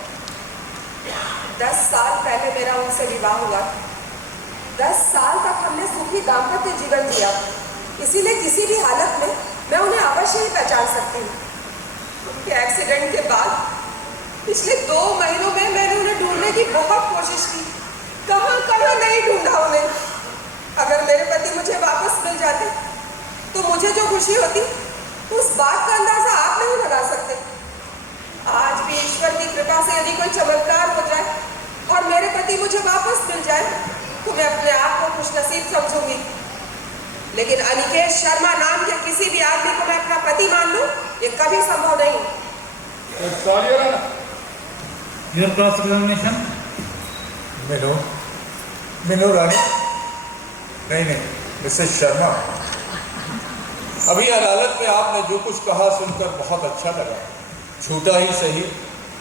10 साल पहले मेरा उनसे विवाह हुआ। 10 साल तक हमने सुखी दाम्पत्य जीवन जिया, इसीलिए किसी भी हालत में मैं उन्हें अवश्य ही पहचान सकती हूँ। उनके एक्सीडेंट के बाद पिछले 2 महीनों में मैंने उन्हें ढूंढने की बहुत कोशिश की, कहाँ कहाँ नहीं ढूंढा उन्हें। अगर मेरे पति मुझे वापस मिल जाते तो मुझे जो खुशी होती उस बात का अंदाजा आप नहीं लगा सकते। आज भी ईश्वर की कृपा से यदि कोई चमत्कार हो जाए और मेरे पति मुझे वापस मिल जाए तो मैं अपने आप को खुशनसीब समझूंगी, लेकिन अनिकेत शर्मा नाम के किसी भी आदमी को मैं अपना पति मान लूं, ये कभी संभव नहीं। Your cross examination. Meenu Rani? नहीं, मिसेस शर्मा। अभी अदालत में आपने जो कुछ कहा सुनकर बहुत अच्छा लगा। झूठा ही सही,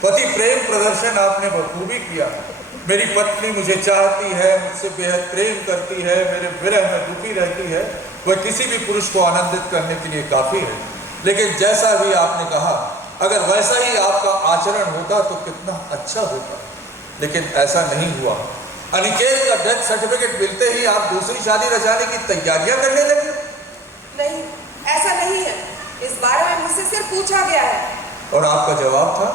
पति प्रेम प्रदर्शन आपने बखूबी किया। मेरी पत्नी मुझे चाहती है, मुझसे बेहद प्रेम करती है, मेरे विरह में दुखी रहती है। वह किसी भी पुरुष को आनंदित करने के लिए काफ़ी है। लेकिन जैसा भी आपने कहा, अगर वैसा ही आपका आचरण होता तो कितना अच्छा होता, लेकिन ऐसा नहीं हुआ। अनिकेत का डेथ सर्टिफिकेट मिलते ही आप दूसरी शादी रचाने की तैयारियां करने लगे। नहीं, ऐसा नहीं है। इस बारे में मुझसे सिर्फ पूछा गया है। और आपका जवाब था?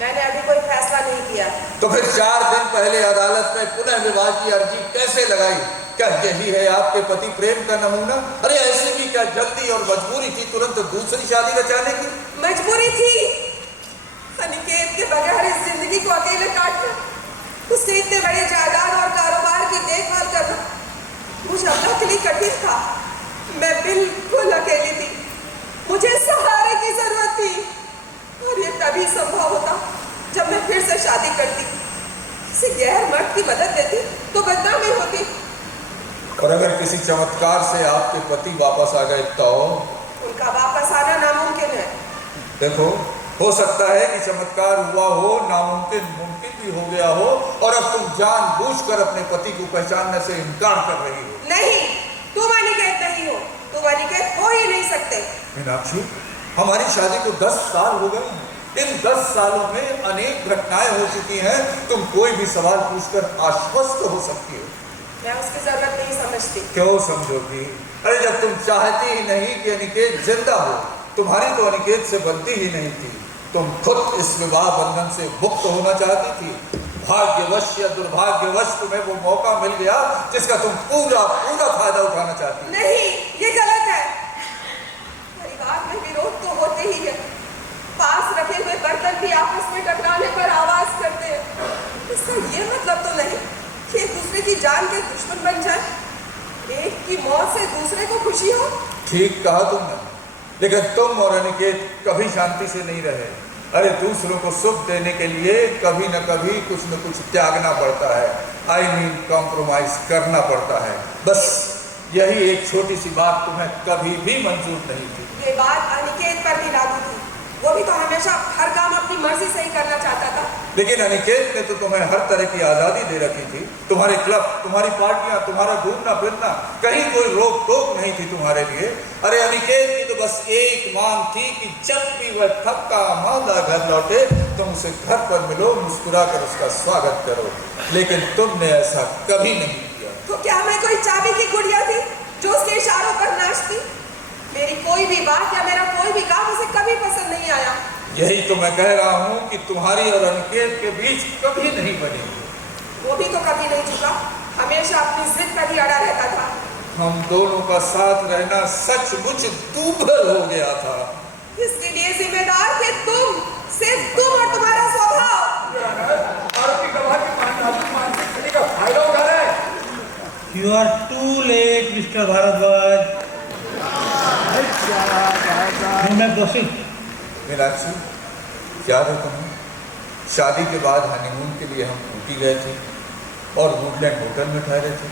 मैंने अभी कोई फैसला नहीं किया। तो फिर 4 दिन पहले अदालत में पुनः विवाह की अर्जी कैसे लगाई? क्या यही है आपके पति प्रेम का नमूना? अरे ऐसे भी क्या जल्दी और मजबूरी थी तुरंत दूसरी शादी रचाने की? मजबूरी थी। अनिकेत के बगैर इस जिंदगी को अकेले काटना, उससे इतने बड़े जायदाद और कारोबार की देखभाल करना मुझे अपना के लिए कठिन था। मैं बिल्कुल अकेली थी, मुझे सहारे की जरूरत थी, और ये तभी संभव होता जब मैं फिर से शादी करती, किसी गैर मर्द की मदद देती तो बदनामी होती। और अगर किसी चमत्कार से आपके पति वापस आ गए तो? उनका वापस आना नामुमकिन है। देखो, हो सकता है कि चमत्कार हुआ हो, नामुमकिन मुमकिन भी हो गया हो, और अब तुम जानबूझकर अपने पति को पहचानने से इनकार कर रही हो। नहीं, तुम अनिकेत नहीं हो, तुम अनिकेत हो ही नहीं सकते। मीनाक्षी, हमारी शादी को 10 साल हो गए, इन 10 सालों में अनेक घटनाएं हो चुकी हैं। तुम कोई भी सवाल पूछकर आश्वस्त हो सकती हो। मैं उसकी जरूरत नहीं समझती। क्यों समझोगी? अरे जब तुम चाहती ही नहीं कि अनिकेत जिंदा हो, तुम्हारी तो अनिकेत से बनती ही नहीं थी। तुम खुद इस विवाह बंधन से मुक्त होना चाहती थी। भाग्यवश या दुर्भाग्यवश तुम्हें वो मौका मिल गया जिसका तुम पूरा फायदा उठाना चाहती। नहीं, ये गलत है। परिवार में विरोध तो होते ही है। पास रखे हुए बर्तन भी आपस में टकराने पर आवाज करते हैं। इसका ये मतलब तो नहीं कि एक दूसरे की जान के दुश्मन बन जाए। एक की मौत से दूसरे को खुशी हो। ठीक कहा तुमने, लेकिन तुम और अनिकेत कभी शांति से नहीं रहे। अरे दूसरों को सुख देने के लिए कभी न कभी कुछ न कुछ त्यागना पड़ता है। I mean कॉम्प्रोमाइज करना पड़ता है। बस यही एक छोटी सी बात तुम्हें कभी भी मंजूर नहीं थी। ये बात अनिकेत पर भी लागू थी। वो भी तो हमेशा हर काम अपनी मर्जी से ही करना चाहता था। लेकिन अनिकेत ने तो तुम्हें हर तरह की आजादी दे रखी थी। तुम्हारे क्लब, तुम्हारी पार्टियां, तुम्हारा घूमना फिरना, कहीं कोई रोक टोक नहीं थी तुम्हारे लिए। अरे अनिकेत की तो बस एक मांग थी कि जब भी वह थका मांदा घर लौटे तुम उसे घर पर मिलो, मुस्कुरा कर उसका स्वागत करो। लेकिन तुमने ऐसा कभी नहीं किया। तो क्या मैं कोई चाबी की गुड़िया थी जो उसके इशारों पर नाचती? मेरी कोई भी बात या मेरा कोई भी काम उसे कभी पसंद नहीं आया। यही तो मैं कह रहा हूँ कि तुम्हारी और अनिकेत के बीच कभी नहीं बनी। वो भी तो कभी नहीं झुका, हमेशा अपनी जिद पर ही अड़ा रहता था। हम दोनों का साथ रहना सचमुच दूभर हो गया था। इसके लिए जिम्मेदार थे तुम, सिर्फ तुम और तुम्हारा स्वभाव। आरोपी गवाह की मानसिक स्थिति का फायदा उठा रहा है। You are too late, Mr. Bhardwaj. मैं प्रोसीड। मीनाक्षी, याद है तुम्हें शादी के बाद हनीमून के लिए हम ऊटी गए थे और वुडलैंड होटल में ठहरे थे।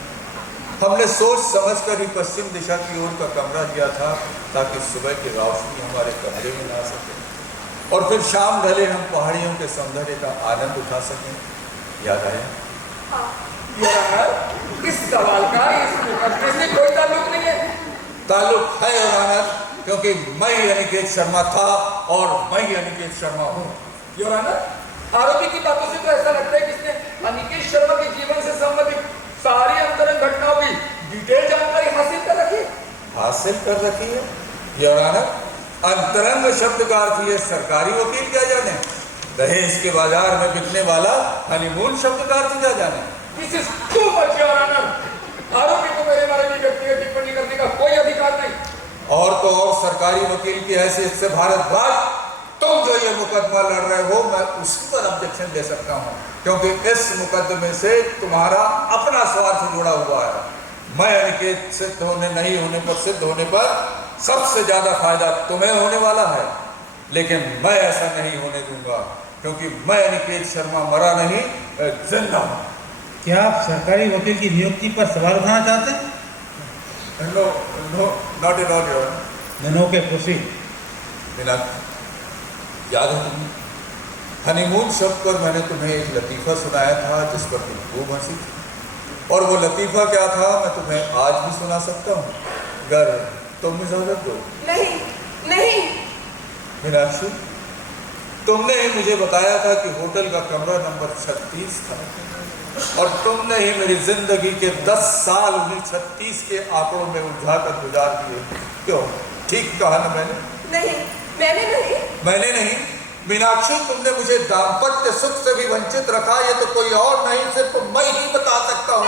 हमने सोच समझकर ही पश्चिम दिशा की ओर का कमरा लिया था ताकि सुबह की रोशनी हमारे कमरे में ना सके और फिर शाम ढले हम पहाड़ियों के सौंदर्य का आनंद उठा सकें। याद आया? यार इस सवाल का इस मुकदमे से कोई ताल्लुक नहीं है। ताल्लुक है और आनंद, क्योंकि मैं ही अनिकेत शर्मा था और मैं ही अनिकेत शर्मा हूँ। योर ऑनर, आरोपी की बातों से तो ऐसा लगता है कि इसने अनिकेत शर्मा के जीवन से संबंधित सारी अंतरंग घटनाओं की डिटेल जानकारी हासिल कर रखी है। योर ऑनर, अंतरंग शब्द का अर्थ ये सरकारी वकील क्या जाने, दहेज के बाजार में बिकने वाला हनीमून शब्द का अर्थ क्या जाने। This is too much, your honour. आरोपी को मेरे बारे में व्यक्तिगत टिप्पणी करने का कोई अधिकार नहीं। और तो और सरकारी वकील की हैसियत से भारद्वाज, तुम जो ये मुकदमा लड़ रहे हो मैं उसी पर ऑब्जेक्शन दे सकता हूँ, क्योंकि इस मुकदमे से तुम्हारा अपना स्वार्थ जुड़ा हुआ है। मैं अनिकेत सिद्ध होने नहीं होने पर, सिद्ध होने पर सबसे ज्यादा फायदा तुम्हें होने वाला है, लेकिन मैं ऐसा नहीं होने दूंगा, क्योंकि मैं अनिकेत शर्मा मरा नहीं, जिंदा हूँ। क्या आप सरकारी वकील की नियुक्ति पर सवाल उठाना चाहते हैं? No no, not at all your. No के प्रोसीड। बिना याद है तुम्हें हनीमून शब्द पर मैंने तुम्हें एक लतीफ़ा सुनाया था जिस पर तुम खूब हंसी थी, और वो लतीफ़ा क्या था मैं तुम्हें आज भी सुना सकता हूँ अगर तुम इजाज़त दो। नहीं नहीं। मीनाक्षी, तुमने ही मुझे बताया था कि होटल का कमरा नंबर 36 था, और तुमने ही मेरी जिंदगी के 10 साल उन्हीं 36 के आंकड़ों में उलझा कर गुजार दिए। क्यों? ठीक कहा ना मैंने? नहीं, मैंने नहीं। मीनाक्षी, तुमने मुझे दाम्पत्य सुख से भी वंचित रखा, ये तो कोई और नहीं, सिर्फ मैं ही बता सकता हूँ।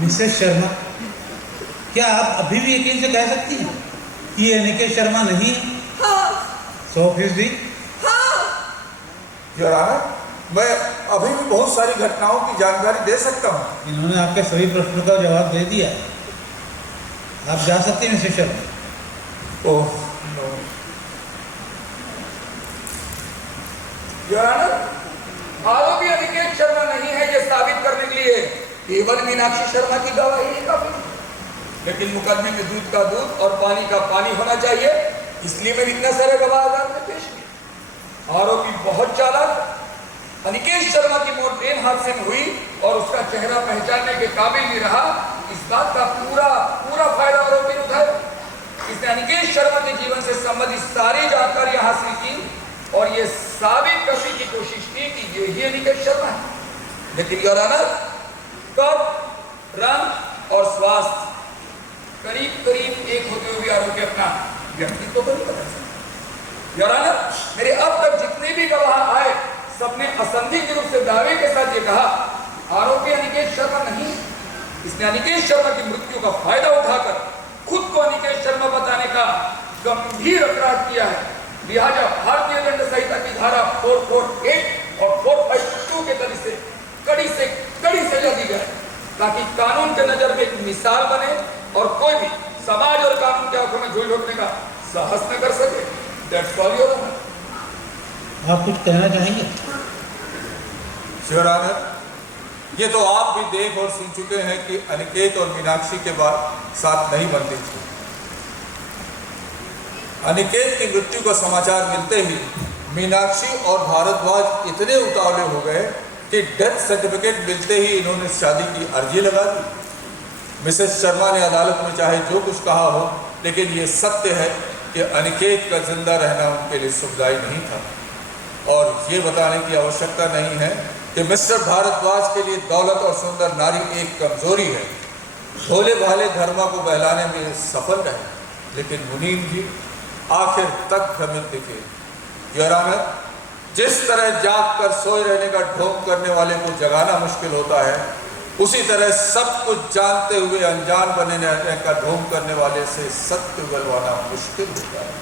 मिसेस शर्मा, क्या आप अभी भी यकीन से कह सकती हैं कि ये अनिकेत शर्मा नहीं है? हाँ। 100%? हाँ। योर ऑनर, मैं अभी भी बहुत सारी घटनाओं की जानकारी दे सकता हूँ। इन्होंने आपके सभी प्रश्नों का जवाब दे दिया। आप जा सकते हैं mrs Sharma. Oh no. Your honour, आरोपी अनिकेत शर्मा नहीं है ये साबित करने के लिए केवल मीनाक्षी शर्मा की गवाही ही काफी, लेकिन मुकदमे में दूध का दूध और पानी का पानी होना चाहिए, इसलिए मैं इतना सारे गवाह अदालत में पेश किया। आरोपी बहुत चालाक, अनिकेत शर्मा की मौत ट्रेन हादसे में हुई और उसका चेहरा पहचानने के काबिल नहीं रहा, इस बात का पूरा पूरा फायदा आरोपी ने उठाया। इसने अनिकेत शर्मा के जीवन से संबंधित सारी जानकारी हासिल की और ये साबित करने की कोशिश की कि ये ही अनिकेत शर्मा है। लेकिन योर ऑनर, कद, रंग और स्वास्थ्य करीब करीब एक होते हुए आरोपी अपना व्यक्तित्व तो नहीं बता सकता। योर ऑनर, मेरे अब तक जितने भी गवाह आए सबने असंदिग्ध रूप से दावे के साथ ये कहा आरोपी अनिकेत शर्मा नहीं। इसने अनिकेत शर्मा की मृत्यु का फायदा उठाकर खुद को अनिकेत शर्मा बताने का गंभीर अपराध किया है। लिहाजा भारतीय दंड संहिता की धारा 448 और 452 के तहत से कड़ी सजा दी जाए ताकि कानून के नजर में एक मिसाल बने और कोई भी समाज और कानून के आंखों में झूठ उठने का साहस न कर सके। That's all your honor. आप कुछ कहना चाहेंगे? योर ऑनर, ये तो आप भी देख और सुन चुके हैं कि अनिकेत और मीनाक्षी के बाद साथ नहीं बनती थी। अनिकेत की मृत्यु का समाचार मिलते ही मीनाक्षी और भारद्वाज इतने उतावले हो गए कि डेथ सर्टिफिकेट मिलते ही इन्होंने शादी की अर्जी लगा दी। मिसेस शर्मा ने अदालत में चाहे जो कुछ कहा हो, लेकिन ये सत्य है कि अनिकेत का जिंदा रहना उनके लिए सुखदायी नहीं था। और ये बताने की आवश्यकता नहीं है कि मिस्टर भारद्वाज के लिए दौलत और सुंदर नारी एक कमजोरी है। भोले भाले धर्मा को बहलाने में सफल रहे, लेकिन मुनीम जी आखिर तक भ्रमित दिखे। योर ऑनर, जिस तरह जाग कर सोए रहने का ढोंग करने वाले को जगाना मुश्किल होता है, उसी तरह सब कुछ जानते हुए अनजान बनने का ढोंग करने वाले से सत्य उगलवाना मुश्किल होता है।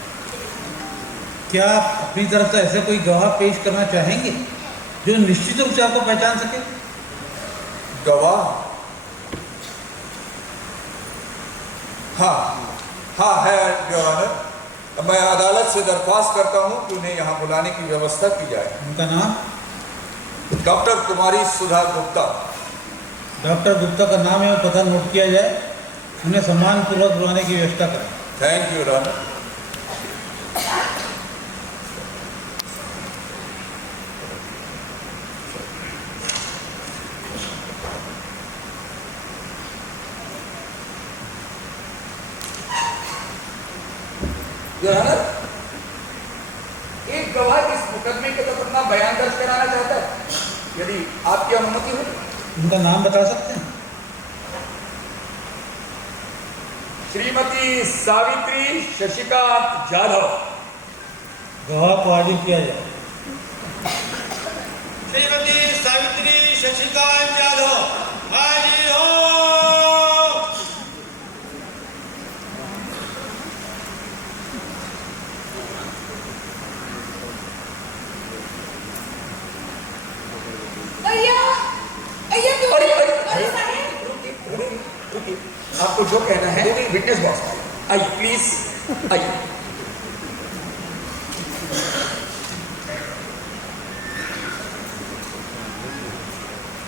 क्या आप अपनी तरफ से ऐसे कोई गवाह पेश करना चाहेंगे जो निश्चित रूप से आपको पहचान सके? गवाह? हाँ है योर ऑनर। मैं अदालत से दरख्वास्त करता हूं कि उन्हें यहाँ बुलाने की व्यवस्था की जाए। उनका नाम? डॉक्टर कुमारी सुधा गुप्ता। डॉक्टर गुप्ता का नाम एवं पता नोट किया जाए। उन्हें सम्मानपूर्वक बुलाने की व्यवस्था करें। Thank you your honour. Your honour, एक गवाह इस मुकदमे के तहत अपना बयान दर्ज कराना चाहता है, यदि आपकी अनुमति हो। उनका नाम बता सकते हैं? श्रीमती सावित्री शशिकांत जाधव। गवाह को हाजिर किया जाए। श्रीमती सावित्री शशिकांत जाधव हाजिर हो। आपको जो कहना है विटनेस बॉक्स में आइए, प्लीज आइए।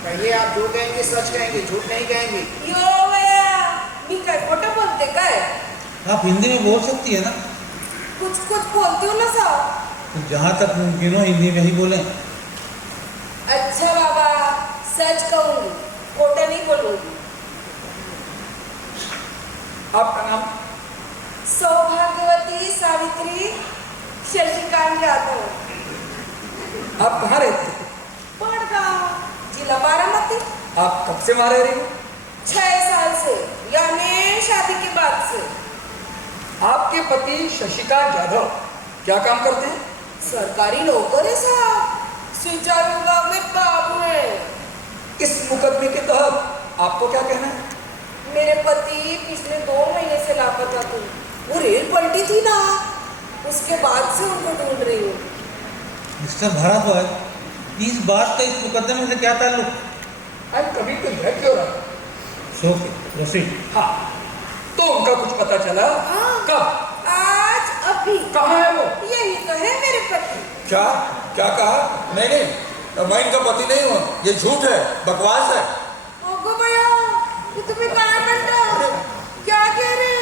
कहिए, आप जो कहेंगे सच कहेंगे, झूठ नहीं कहेंगे। यो भैया, मी काय खोटं बोलते काय? आप हिंदी में बोल सकती है ना? कुछ बोलती हूँ ना साहब। तो जहाँ तक मुमकिन हो हिंदी में ही बोलें। अच्छा बाबा, सच कहूँगी, खोटा नहीं बोलूँगी। आपका नाम? सौभाग्यवती सावित्री शशिकांत जाधव। आप कहाँ रहते हैं? बड़गांव, जिला बारामती। आप कब से वहाँ रह रही हो? 6 साल से, यानी शादी के बाद से। आपके पति शशिकांत जाधव क्या काम करते हैं? सरकारी नौकर है साहब, सिंचाई विभाग में बाबू है। इस मुकदमे के तहत आपको क्या कहना है? मेरे पति पिछले 2 महीने से लापता थे। वो रेल पलटी थी ना, उसके बाद से उनको ढूंढ रही हूँ। मिस्टर भारद्वाज, इस बात का इस मुकदमे से क्या ताल्लुक? आज कभी तो है क्यों रहा? प्रोसीड। हाँ, तो उनका कुछ पता चला? हाँ। कब? आज, अभी। कहाँ है वो? यही तो है मेरे पति। क्या क्या कहा? नहीं, मैं इनका पति नहीं हूँ। ये झूठ है, बकवास है। ओगो भैया, ये तुम्हें कहाँ करता? क्या कह रहे?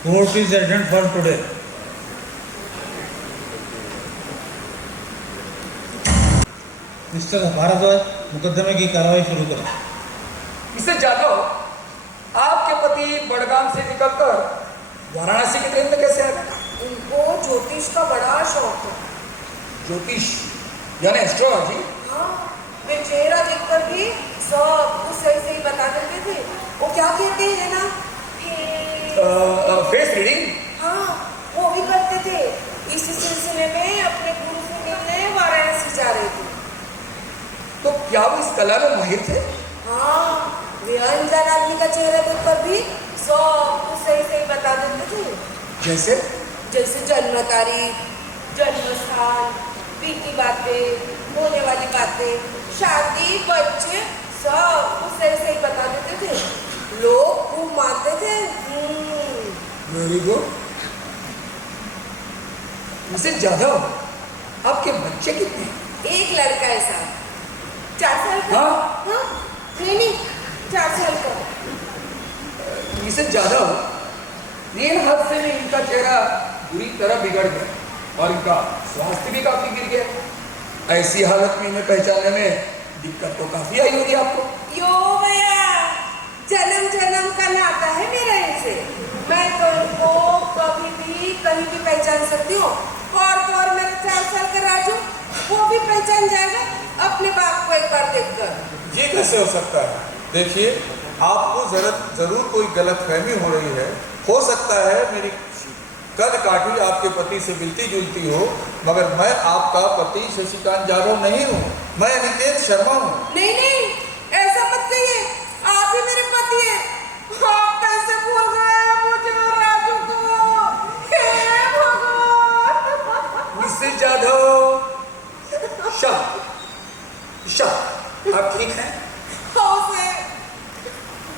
Court is adjourned for today. Mister Bhardwaj, मुकदमे की कार्रवाई शुरू करें। मिस्टर जाधव, आपके पति बड़गाम से निकलकर वाराणसी की ट्रेन में कैसे आ गए? उनको ज्योतिष का बड़ा शौक है। ज्योतिष यानी एस्ट्रोलॉजी? हाँ, वे चेहरा देखकर भी सब कुछ सही सही बता देते थे। वो क्या कहते हैं ना, फेस रीडिंग? हाँ, वो भी करते थे। इस सिलसिले में अपने गुरु से मिलने वाराणसी जा रहे थे। तो क्या वो इस कला में माहिर थे? हाँ, वे अनजान आदमी का चेहरा देखकर भी सब कुछ सही सही बता देते थे। जैसे? जैसे जन्म तारीख, जन्म स्थान, बीती बातें, होने वाली बातें, शादी, बच्चे, सब कुछ सही सही बता देते थे। लोग खूब मानते थे। Very good. मिसेस जाधव, आपके बच्चे कितने? एक लड़का है साहब, 4 साल का। हाँ? हाँ? नहीं, 4 साल का। मिसेस जाधव, ट्रेन हादसे में इनका चेहरा बुरी तरह बिगड़ गया और इनका स्वास्थ्य भी काफी गिर गया। ऐसी हालत में इन्हें पहचानने में दिक्कत तो काफी आई होगी आपको। यो भैया, जन्म जन्म का नाता है मेरा इनसे। मैं तो इनको कभी भी कहीं भी पहचान सकती हूँ। और मेरा 4 साल का राजू, वो भी पहचान जाएगा अपने बाप को एक बार देखकर। ये कैसे हो सकता है? देखिए, आपको जरूर कोई गलतफहमी हो रही है। हो सकता है मेरी कद काठी आपके पति से मिलती जुलती हो, मगर मैं आपका पति शशिकांत जाधव नहीं हूँ। मैं अनिकेत शर्मा हूँ। नहीं, ऐसा मत कहिए। आप ही मेरे पति हैं। आप कैसे भूल गए मुझे और राजू को? हे भगवान! मिसेस जाधव, आप ठीक हैं? हाँ से।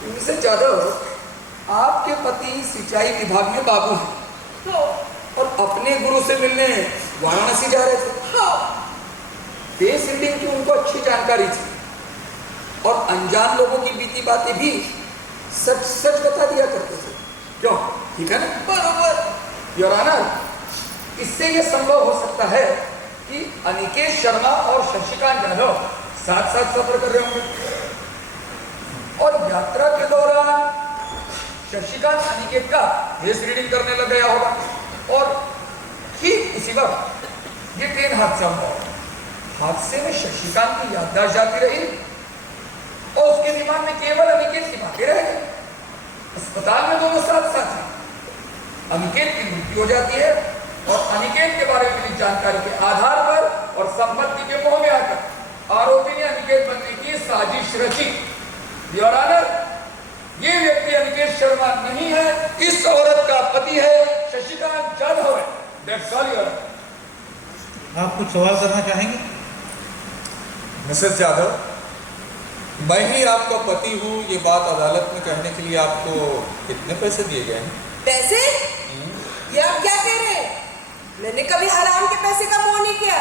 मिसेस जाधव, आपके पति सिंचाई विभाग में बाबू हैं और अपने गुरु से मिलने वाराणसी जा रहे थे। फेस रीडिंग की उनको अच्छी जानकारी थी और अनजान लोगों की बीती बातें भी सच सच बता दिया करते थे। क्यों? ठीक है ना? बरोबर। योर ऑनर, इससे यह संभव हो सकता है कि अनिकेत शर्मा और शशिकांत जाधव साथ साथ सफर कर रहे होंगे और यात्रा के दौरान शशिकांत अनिकेत का फेस रीडिंग करने लग गया होगा और ठीक उसी वक्त ये ट्रेन हादसा हुआ। हादसे में शशिकांत की याददाश्त जाती रही और उसके दिमाग में केवल अनिकेत की बातें रह गई। अस्पताल में दोनों साथ साथ हैं। अनिकेत की मृत्यु हो जाती है और अनिकेत के बारे में मिली जानकारी के आधार पर और संपत्ति के मोह में आकर आरोपी ने अनिकेत बनने की साजिश रची। योर ऑनर, ये व्यक्ति अनिकेत शर्मा नहीं है, इस औरत का पति है शशिकांत जाधव है। That's all, your honour. आप कुछ सवाल करना चाहेंगे? मिसेस जाधव, मैं ही आपका पति हूँ, ये बात अदालत में कहने के लिए आपको कितने पैसे दिए गए हैं? पैसे? ये आप क्या कह रहे हैं? मैंने कभी हराम के पैसे का मोह नहीं किया।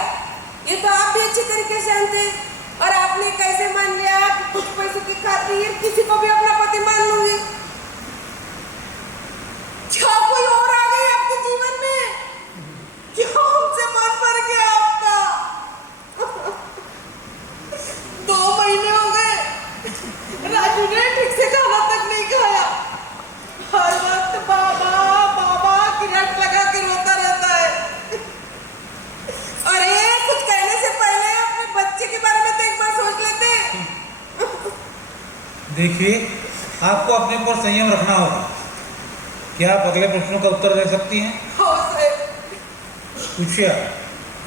ये तो आप भी अच्छी तरीके से जानते हैं। और आपने कैसे मान लिया कि कुछ पैसों की खातिर किसी को भी अपना पति मान लूंगी? क्या कोई और आ गई आपके जीवन में? क्यों हमसे मन भर गया आपका? 2 महीने हो गए, राजू ने ठीक से खाना तक नहीं खाया। हर वक्त बाबा बाबा की रट लगा के रोता रहता है। अरे कुछ कहने से पहले अपने बच्चे के बारे में तो एक बार सोच लेते। देखिए, आपको अपने ऊपर संयम रखना होगा। क्या आप अगले प्रश्नों का उत्तर दे सकती हैं? हाँ साहब। पूछिए।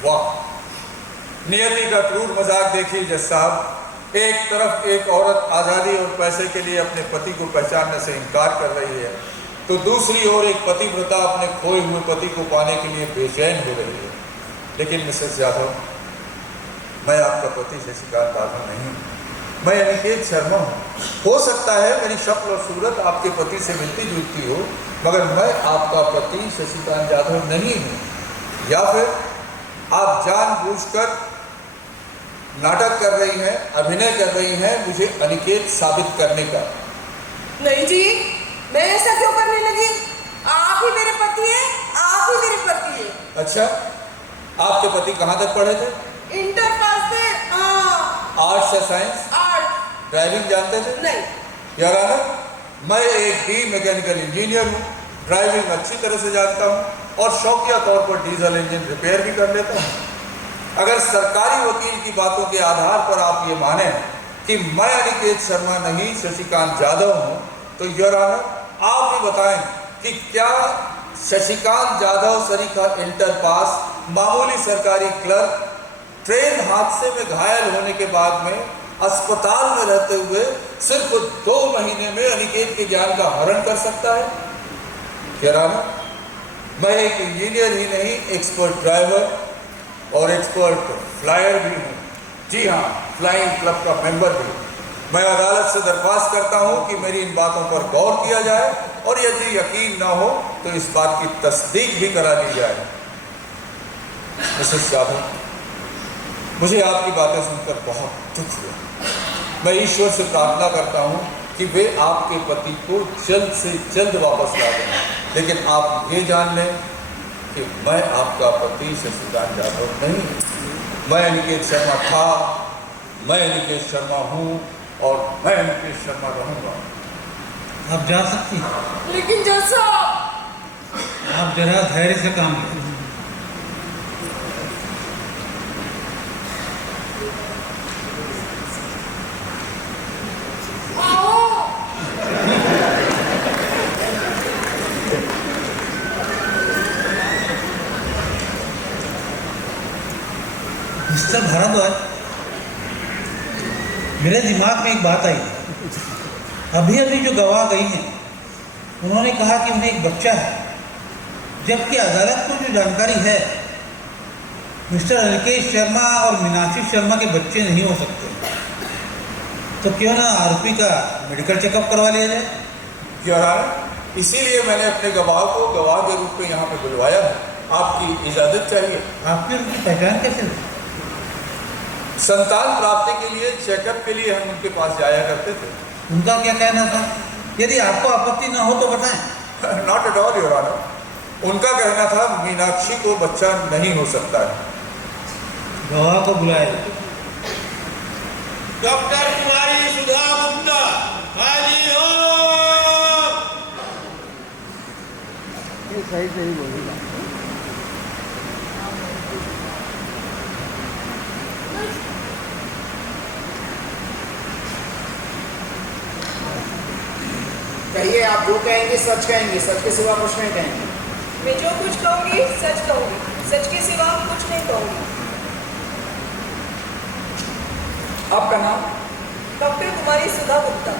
वाह, नियति का क्रूर मजाक देखिए जज साहब। एक तरफ एक औरत आज़ादी और पैसे के लिए अपने पति को पहचानने से इनकार कर रही है, तो दूसरी ओर एक पतिव्रता अपने खोए हुए पति को पाने के लिए बेचैन हो रही है। लेकिन मिसेस जाधव, मैं आपका पति शशिकांत जाधव नहीं हूँ, मैं अनिकेत शर्मा हूँ। हो सकता है मेरी शक्ल और सूरत आपके पति से मिलती जुलती हो, मगर मैं आपका पति शशिकांत जाधव नहीं हूँ। या फिर आप जानबूझकर नाटक कर रही हैं, अभिनय कर रही हैं मुझे अनिकेत साबित करने का। नहीं जी, मैं ऐसा क्यों करने लगी? आप ही मेरे पति हैं, आप ही मेरे पति हैं। अच्छा, आपके पति कहाँ तक पढ़े थे? इंटर पास थे। हाँ। आर्ट्स या साइंस? आर्ट। ड्राइविंग जानते थे? नहीं। यार आना, मैं एक डी मैकेनिकल इंजीनियर हूँ, ड्राइविंग अच्छी तरह से जानता हूँ और शौकिया तौर पर डीजल इंजन रिपेयर भी कर लेता हूँ। अगर सरकारी वकील की बातों के आधार पर आप ये माने कि मैं अनिकेत शर्मा नहीं शशिकांत जाधव हूँ, तो योर ऑनर आप भी बताएं कि क्या शशिकांत जाधव सरीखा इंटर पास मामूली सरकारी क्लर्क ट्रेन हादसे में घायल होने के बाद में अस्पताल में रहते हुए सिर्फ 2 महीने में अनिकेत के जान का हरण कर सकता है? योर ऑनर, मैं एक इंजीनियर ही नहीं, एक्सपर्ट ड्राइवर और एक्सपर्ट फ्लायर भी हूँ। जी हाँ, फ्लाइंग क्लब का मेंबर भी। मैं अदालत से दरख्वास्त करता हूँ कि मेरी इन बातों पर गौर किया जाए और यदि यकीन न हो तो इस बात की तस्दीक भी करा दी जाए। मिसेस जाधव, मुझे आपकी बातें सुनकर बहुत दुख हुआ। मैं ईश्वर से प्रार्थना करता हूँ कि वे आपके पति को जल्द से जल्द वापस ला दें, लेकिन आप ये जान लें कि मैं आपका पति शशिकांत जाधव नहीं। मैं अनिकेत शर्मा था, मैं अनिकेत शर्मा हूँ और मैं अनिकेत शर्मा रहूँगा। आप जा सकती हैं, लेकिन जैसा आप जरा धैर्य से काम लें। मिस्टर भारद्वाज, मेरे दिमाग में एक बात आई। अभी अभी जो गवाह गई हैं, उन्होंने कहा कि उन्हें एक बच्चा है, जबकि अदालत को जो जानकारी है मिस्टर अनिकेत शर्मा और मीनाक्षी शर्मा के बच्चे नहीं हो सकते। तो क्यों ना आरोपी का मेडिकल चेकअप करवा लिया जाए? योर ऑनर, इसीलिए मैंने अपने गवाह को गवाह के रूप में यहाँ पे बुलवाया है। आपकी इजाज़त चाहिए। आपने उनकी पहचान कैसे ली? संतान प्राप्ति के लिए चेकअप के लिए हम उनके पास जाया करते थे। उनका क्या कहना था? यदि आपको आपत्ति न हो तो बताएं। Not at all your honour. उनका कहना था मीनाक्षी को बच्चा नहीं हो सकता है। गवाह को बुलाया जाए। डॉक्टर कुमारी सुधा गुप्ता हाजिर हो। सही सही बोलेगा। कहिए, आप जो कहेंगे सच कहेंगे, सच के सिवा कुछ नहीं कहेंगे। मैं जो कुछ कहूँगी सच कहूँगी, सच के सिवा कुछ नहीं कहूँगी। आपका नाम? डॉक्टर कुमारी सुधा गुप्ता।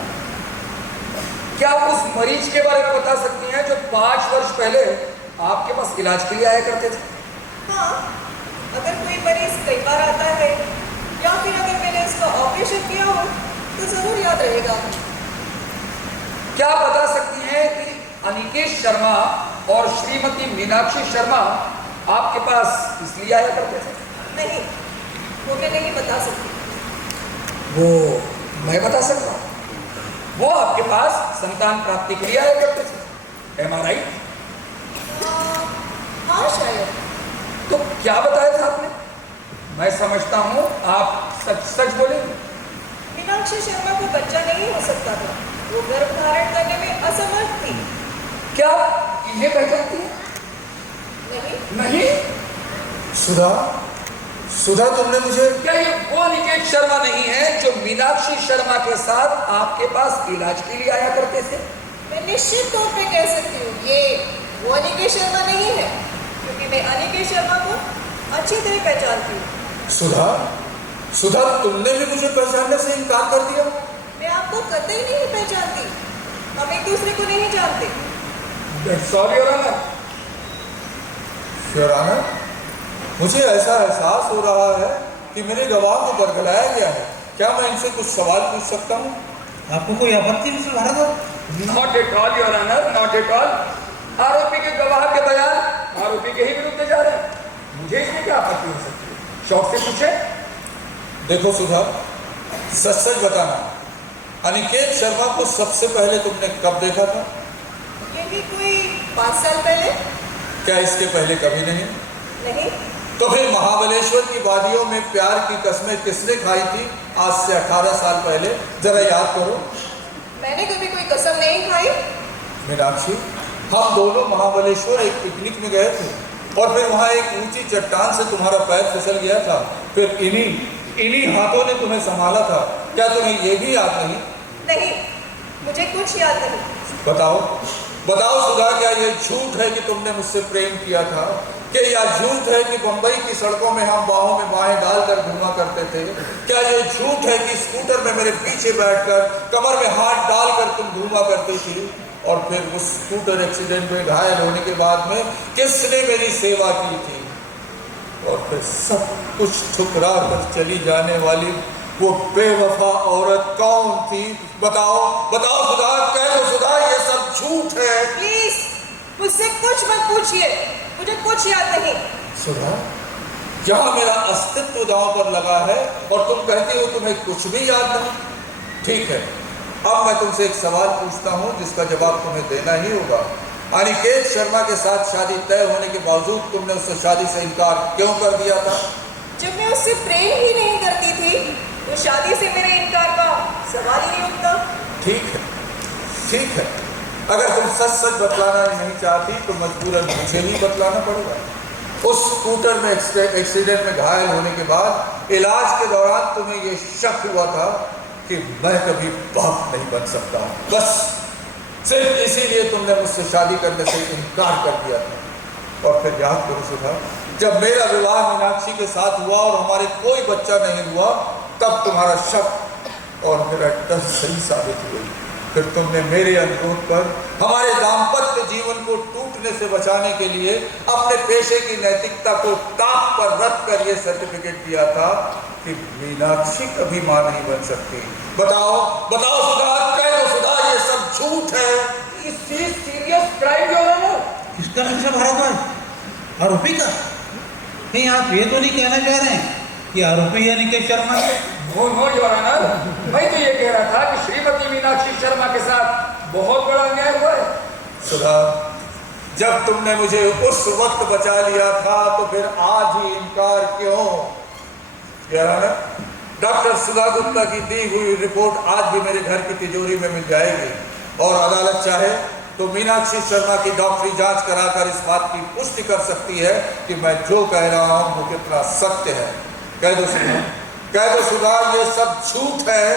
क्या आप उस मरीज के बारे में बता सकती हैं जो 5 वर्ष पहले आपके पास इलाज के लिए आया करते थे? हाँ, अगर कोई मरीज कई बार आता है या फिर अगर मैंने उसका ऑपरेशन किया हो तो जरूर याद रहेगा। क्या आप बता सकती हैं कि अनिकेत शर्मा और श्रीमती मीनाक्षी शर्मा आपके पास इसलिए आया करते थे? नहीं, वो मैं नहीं बता सकती। वो मैं बता सकता हूँ। वो आपके पास संतान प्राप्ति के लिए आया करते थे। M R I? हाँ शायद। तो क्या बताया था आपने? मैं समझता हूँ आप सच सच बोलेंगे। मीनाक्षी शर्मा को बच्चा नहीं हो सकता था, वो गर्भ धारण करने में असमर्थ थी। क्या इन्हें पहचानती है? नहीं। नहीं? सुधा, तुमने मुझे क्या ये वो अनिकेत शर्मा नहीं है जो मीनाक्षी शर्मा के साथ आपके पास इलाज के लिए आया करते थे? मैं निश्चित तौर पे कह सकती हूँ ये वो अनिकेत शर्मा नहीं है, क्योंकि मैं अनिकेत शर्मा को अच्छी तरह पहचानती हूँ। सुधा, तुमने भी मुझे पहचानने से इनकार कर दिया। मैं आपको कतई नहीं पहचानती, हम एक दूसरे को नहीं जानते। That's all, Your Honor. Your honour, मुझे ऐसा एहसास हो रहा है कि मेरे गवाह को बरगलाया गया है। क्या मैं इनसे कुछ सवाल पूछ सकता हूँ? आपको कोई आपत्ति mister Bhardwaj? Not at all, Your Honor, not at all. आरोपी के गवाह के बयान आरोपी के ही विरुद्ध जा रहे हैं। मुझे इसमें क्या आपत्ति हो सकती है? शौक से पूछे। देखो सुधा, सच सच बताना, अनिकेत शर्मा को सबसे पहले तुमने कब देखा था? ये भी कोई 5 साल पहले। क्या इसके पहले कभी नहीं? नहीं। तो फिर महाबलेश्वर की वादियों में प्यार की कस्में किसने खाई थी आज से 18 साल पहले? जरा याद करो। मैंने कभी कोई कसम नहीं खाई। मीनाक्षी, हम दोनों महाबलेश्वर एक पिकनिक में गए थे और फिर वहाँ एक ऊंची चट्टान से तुम्हारा पैर फिसल गया था। फिर इन्हीं हाथों ने तुम्हें संभाला था। क्या तुम्हें ये भी याद नहीं? नहीं, मुझे कुछ याद नहीं। बताओ सुधा, क्या ये झूठ है कि तुमने मुझसे प्रेम किया था? क्या यह झूठ है कि बंबई की सड़कों में हम बाहों में बाहें डालकर घूमा करते थे? क्या ये झूठ है कि स्कूटर में मेरे पीछे बैठकर कमर में हाथ डालकर तुम घूमा करती थी? और फिर उस स्कूटर एक्सीडेंट में घायल होने के बाद में किसने मेरी सेवा की थी? और फिर सब कुछ ठुकरा कर चली जाने वाली वो बेवफा औरत कौन थी? बताओ सुधा, कह दो सुधा, ये सब झूठ है। प्लीज मुझसे कुछ मत पूछिए, मुझे कुछ याद नहीं। सुधा, जहां मेरा अस्तित्व दांव पर लगा है और तुम कहती हो तुम्हें कुछ भी याद नहीं। ठीक है, अब मैं तुमसे एक सवाल पूछता हूं जिसका जवाब तुम्हें देना ही होगा। अनिकेत शर्मा के साथ शादी तय होने के बावजूद तुमने उससे शादी से इनकार क्यों कर दिया था? जब मैं उससे प्रेम ही नहीं करती थी तो शादी से मेरे इनकार का सवाल ही नहीं उठता। ठीक है, अगर तुम सच बतलाना नहीं चाहती तो मजबूरन मुझे ही बतलाना पड़ेगा। उस स्कूटर में एक्सीडेंट में घायल होने के बाद इलाज के दौरान तुम्हें ये शक हुआ था कि मैं कभी बाप नहीं बन सकता। बस सिर्फ इसीलिए तुमने मुझसे शादी करने से इनकार कर दिया था। और फिर याद करो सुधा, जब मेरा विवाह मीनाक्षी के साथ हुआ और हमारे कोई बच्चा नहीं हुआ, तब तुम्हारा शक और मेरा डर सही साबित हुई। फिर तुमने मेरे अनुरोध पर हमारे दाम्पत्य जीवन को टूटने से बचाने के लिए अपने पेशे की नैतिकता को ताक पर रख कर यह सर्टिफिकेट दिया था कि मीनाक्षी कभी मां नहीं बन सकती। बताओ सुधा, कह दो सुधा, ये सब झूठ है। Serious crime your honour. किसका मिस्टर भारद्वाज? आरोपी का? नहीं, आप ये तो नहीं कहना चाह रहे हैं कि आरोपी यानी के शर्मा? नो योर ऑनर, मैं तो ये कह रहा था कि श्रीमती मीनाक्षी शर्मा के साथ बहुत बड़ा अन्याय हुआ है। सुधा, जब तुमने मुझे उस वक्त बचा लिया था तो फिर आज ही इनकार क्यों? डॉक्टर सुधा गुप्ता की दी हुई रिपोर्ट आज भी मेरे घर की तिजोरी में मिल जाएगी और अदालत चाहे तो मीनाक्षी शर्मा की डॉक्टरी जांच कराकर इस बात की पुष्टि कर सकती है कि मैं जो कह रहा हूं वो कितना सत्य है। कह दो सुधा, ये सब झूठ है।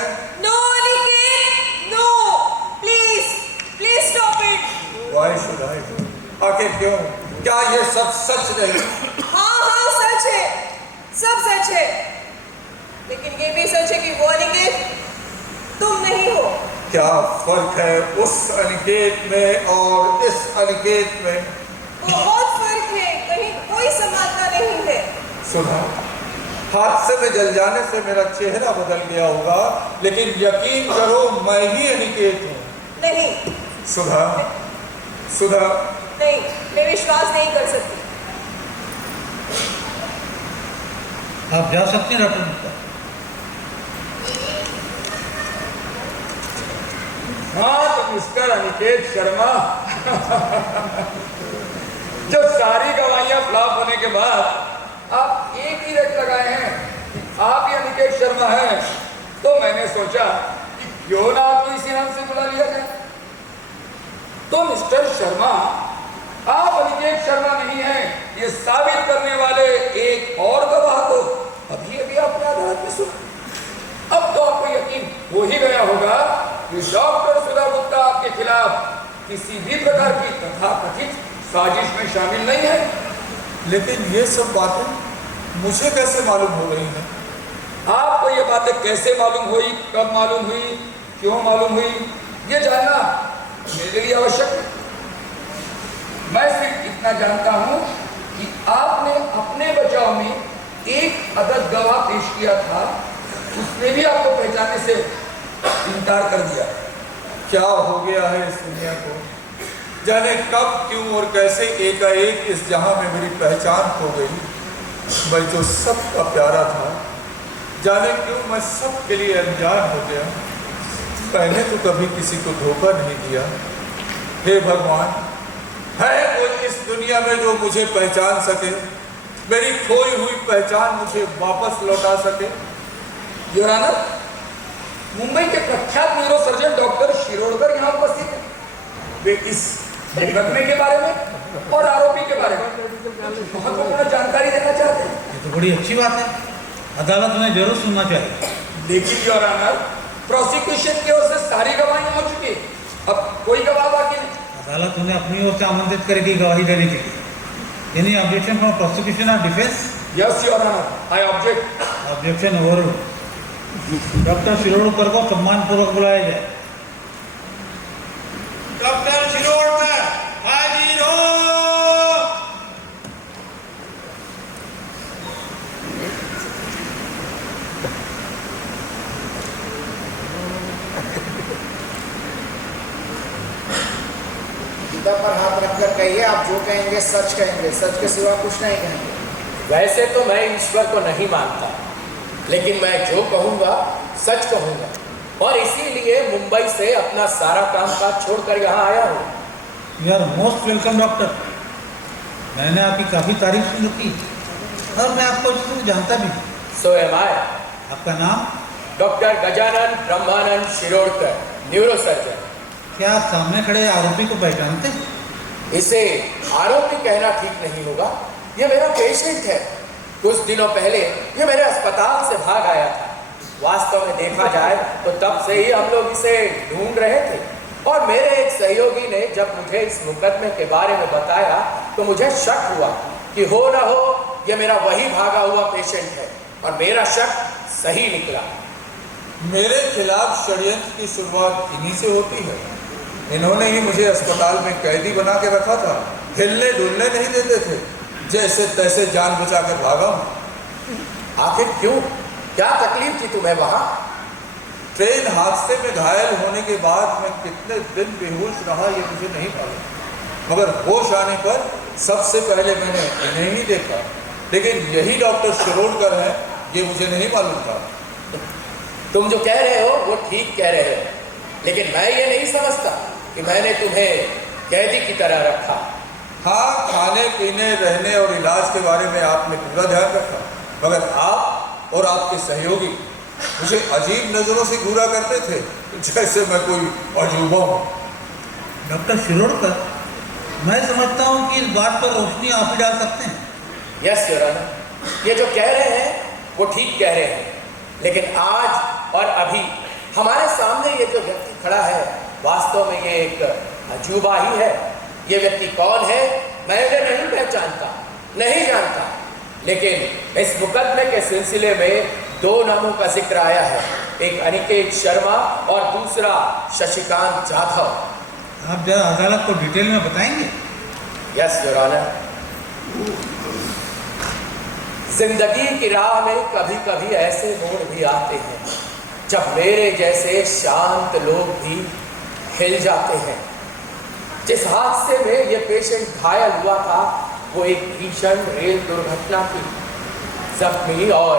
No Aniket, no, please stop it. Why should I? आखिर क्यों? क्या ये सब सच नहीं? हाँ सच है, सब सच है, लेकिन ये भी सच है कि वो अनिकेत तुम नहीं हो। क्या फर्क है उस अनिकेत में और इस अनिकेत में? बहुत फर्क है, कहीं कोई समानता नहीं है। सुधा, हादसे में जल जाने से मेरा चेहरा बदल गया होगा, लेकिन यकीन करो मैं ही अनिकेत हूँ। नहीं सुधा, नहीं, मैं विश्वास नहीं कर सकती। आप जा सकते हैं डॉक्टर गुप्ता। हाँ, तो मिस्टर अनिकेत शर्मा जब सारी गवाहियां फ्लॉप होने के बाद आप एक ही रेट लगाए हैं कि आप ही अनिकेत शर्मा हैं, तो मैंने सोचा कि क्यों ना आपको इसी नाम से बुला लिया जाए। तो मिस्टर शर्मा, आप अनिकेत शर्मा नहीं हैं, ये साबित करने वाले एक और गवाह को अभी आपने अदालत में सुना। अब तो आपको यकीन हो ही गया होगा कि डॉक्टर सुधा गुप्ता आपके खिलाफ किसी भी प्रकार की तथाकथित साजिश में शामिल नहीं है। लेकिन ये सब बातें मुझे कैसे मालूम हो रही हैं? आपको ये बातें कैसे मालूम हुई, कब मालूम हुई, क्यों मालूम हुई, ये जानना मेरे लिए आवश्यक है। मैं सिर्फ इतना जानता हूं कि आपने अपने बचाव में एक अदद गवाह पेश किया था, उसने भी आपको पहचानने से इनकार कर दिया। क्या हो गया है इस दुनिया को? जाने कब, क्यों और कैसे एकाएक इस जहां में मेरी पहचान खो गई। मैं जो सबका प्यारा था, जाने क्यों मैं सबके लिए अनजान हो गया। मैंने तो कभी किसी को धोखा नहीं दिया। हे भगवान, है कोई इस दुनिया में जो मुझे पहचान सके, मेरी खोई हुई पहचान मुझे वापस लौटा सके? योर ऑनर, मुंबई के प्रख्यात न्यूरोसर्जन डॉक्टर शिरोमणि वे इस मुकदमे के बारे में और आरोपी के बारे में महत्वपूर्ण जानकारी देना चाहते हैं। ये तो बड़ी अच्छी बात है, अदालत में जरूर सुनना चाहिए। लेकिन योर ऑनर, प्रोसिक्यूशन की ओर से सारी गवाही हो चुकी है, अब कोई गवाह बाकी नहीं। अदालत उन्हें अपनी ओर से आमंत्रित करेगी गवाही देने के लिए। एनी ऑब्जेक्शन फ्रॉम प्रोसिक्यूशन और defence? Yes your honour, I object. Objection overruled. Doctor Shirodkar को सम्मानपूर्वक बुलाया जाए। डॉक्टर शिरोडकर हाजिर हो। गीता पर हाथ रखकर कहिए, आप जो कहेंगे सच कहेंगे, सच के सिवा कुछ नहीं कहेंगे। वैसे तो मैं ईश्वर को नहीं मानता, लेकिन मैं जो कहूँगा सच कहूँगा, और इसीलिए मुंबई से अपना सारा कामकाज छोड़कर यहाँ आया हूँ। You are most welcome doctor. मैंने आपकी काफ़ी तारीफ सुन रखी और मैं आपको इसमें जानता भी हूँ। सो एम आई। आपका नाम? डॉक्टर गजानन ब्रह्मानंद शिरोडकर, न्यूरोसर्जन। क्या आप सामने खड़े आरोपी को पहचानते हैं? इसे आरोपी कहना ठीक नहीं होगा, ये मेरा पेशेंट है। कुछ दिनों पहले ये मेरे अस्पताल से भाग आया था। वास्तव में देखा जाए तो तब से ही हम लोग इसे ढूंढ रहे थे, और मेरे एक सहयोगी ने जब मुझे इस मुकदमे के बारे में बताया तो मुझे शक हुआ कि हो न हो ये मेरा वही भागा हुआ पेशेंट है, और मेरा शक सही निकला। मेरे खिलाफ षड्यंत्र की शुरुआत इन्हीं से होती है। इन्होंने ही मुझे अस्पताल में कैदी बना के रखा था, हिलने डुलने नहीं देते थे, जैसे तैसे जान बचा कर भागा हूँ। आखिर क्यों, क्या तकलीफ थी तुम्हें वहाँ? ट्रेन हादसे में घायल होने के बाद मैं कितने दिन बेहोश रहा ये मुझे नहीं मालूम, मगर होश आने पर सबसे पहले मैंने इन्हें ही देखा। लेकिन यही डॉक्टर शिरोडकर हैं ये मुझे नहीं मालूम था। तुम जो कह रहे हो वो ठीक कह रहे हो, लेकिन मैं ये नहीं समझता कि मैंने तुम्हें कैदी की तरह रखा। हाँ, खाने पीने रहने और इलाज के बारे में आपने पूरा ध्यान रखा, मगर आप और आपके सहयोगी मुझे अजीब नज़रों से घूरा करते थे, जैसे मैं कोई अजूबा हूँ। डॉक्टर शिरोडकर, मैं समझता हूँ कि इस बात पर रोशनी आप ही डाल सकते हैं। यस योर ऑनर, ये जो कह रहे हैं वो ठीक कह रहे हैं, लेकिन आज और अभी हमारे सामने ये जो व्यक्ति खड़ा है वास्तव में ये एक अजूबा ही है। ये व्यक्ति कौन है मैं इन्हें नहीं पहचानता, नहीं जानता, लेकिन इस मुकदमे के सिलसिले में दो नामों का जिक्र आया है, एक अनिकेत शर्मा और दूसरा शशिकांत जाधव। आप जरा अदालत को डिटेल में बताएंगे? Yes your honour. जिंदगी की राह में कभी कभी ऐसे मोड़ भी आते हैं जब मेरे जैसे शांत लोग भी हिल जाते हैं। जिस हादसे में ये पेशेंट घायल हुआ था वो एक भीषण रेल दुर्घटना थी। जख्मी और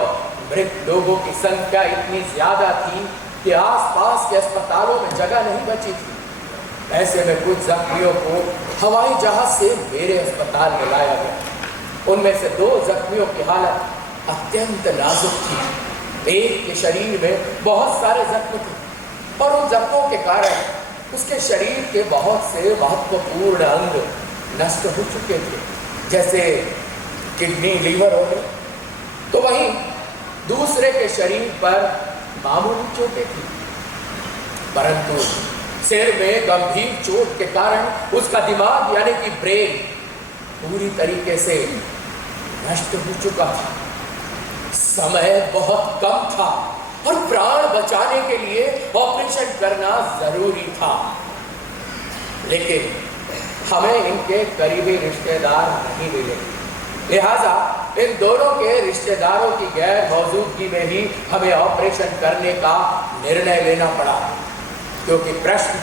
मृत लोगों की संख्या इतनी ज्यादा थी कि आसपास के अस्पतालों में जगह नहीं बची थी। ऐसे में कुछ जख्मियों को हवाई जहाज से मेरे अस्पताल में लाया गया। उनमें से दो जख्मियों की हालत अत्यंत नाजुक थी। एक के शरीर में बहुत सारे जख्म थे और उन जख्मों के कारण उसके शरीर के बहुत से महत्वपूर्ण अंग नष्ट हो चुके थे, जैसे किडनी, लीवर हो गए। तो वहीं दूसरे के शरीर पर मामूली चोटें थी, परंतु सिर में गंभीर चोट के कारण उसका दिमाग यानी कि ब्रेन पूरी तरीके से नष्ट हो चुका था। समय बहुत कम था और प्राण बचाने के लिए ऑपरेशन करना जरूरी था, लेकिन हमें इनके करीबी रिश्तेदार नहीं मिले, लिहाजा इन दोनों के रिश्तेदारों की गैर मौजूदगी में ही हमें ऑपरेशन करने का निर्णय लेना पड़ा, क्योंकि प्रश्न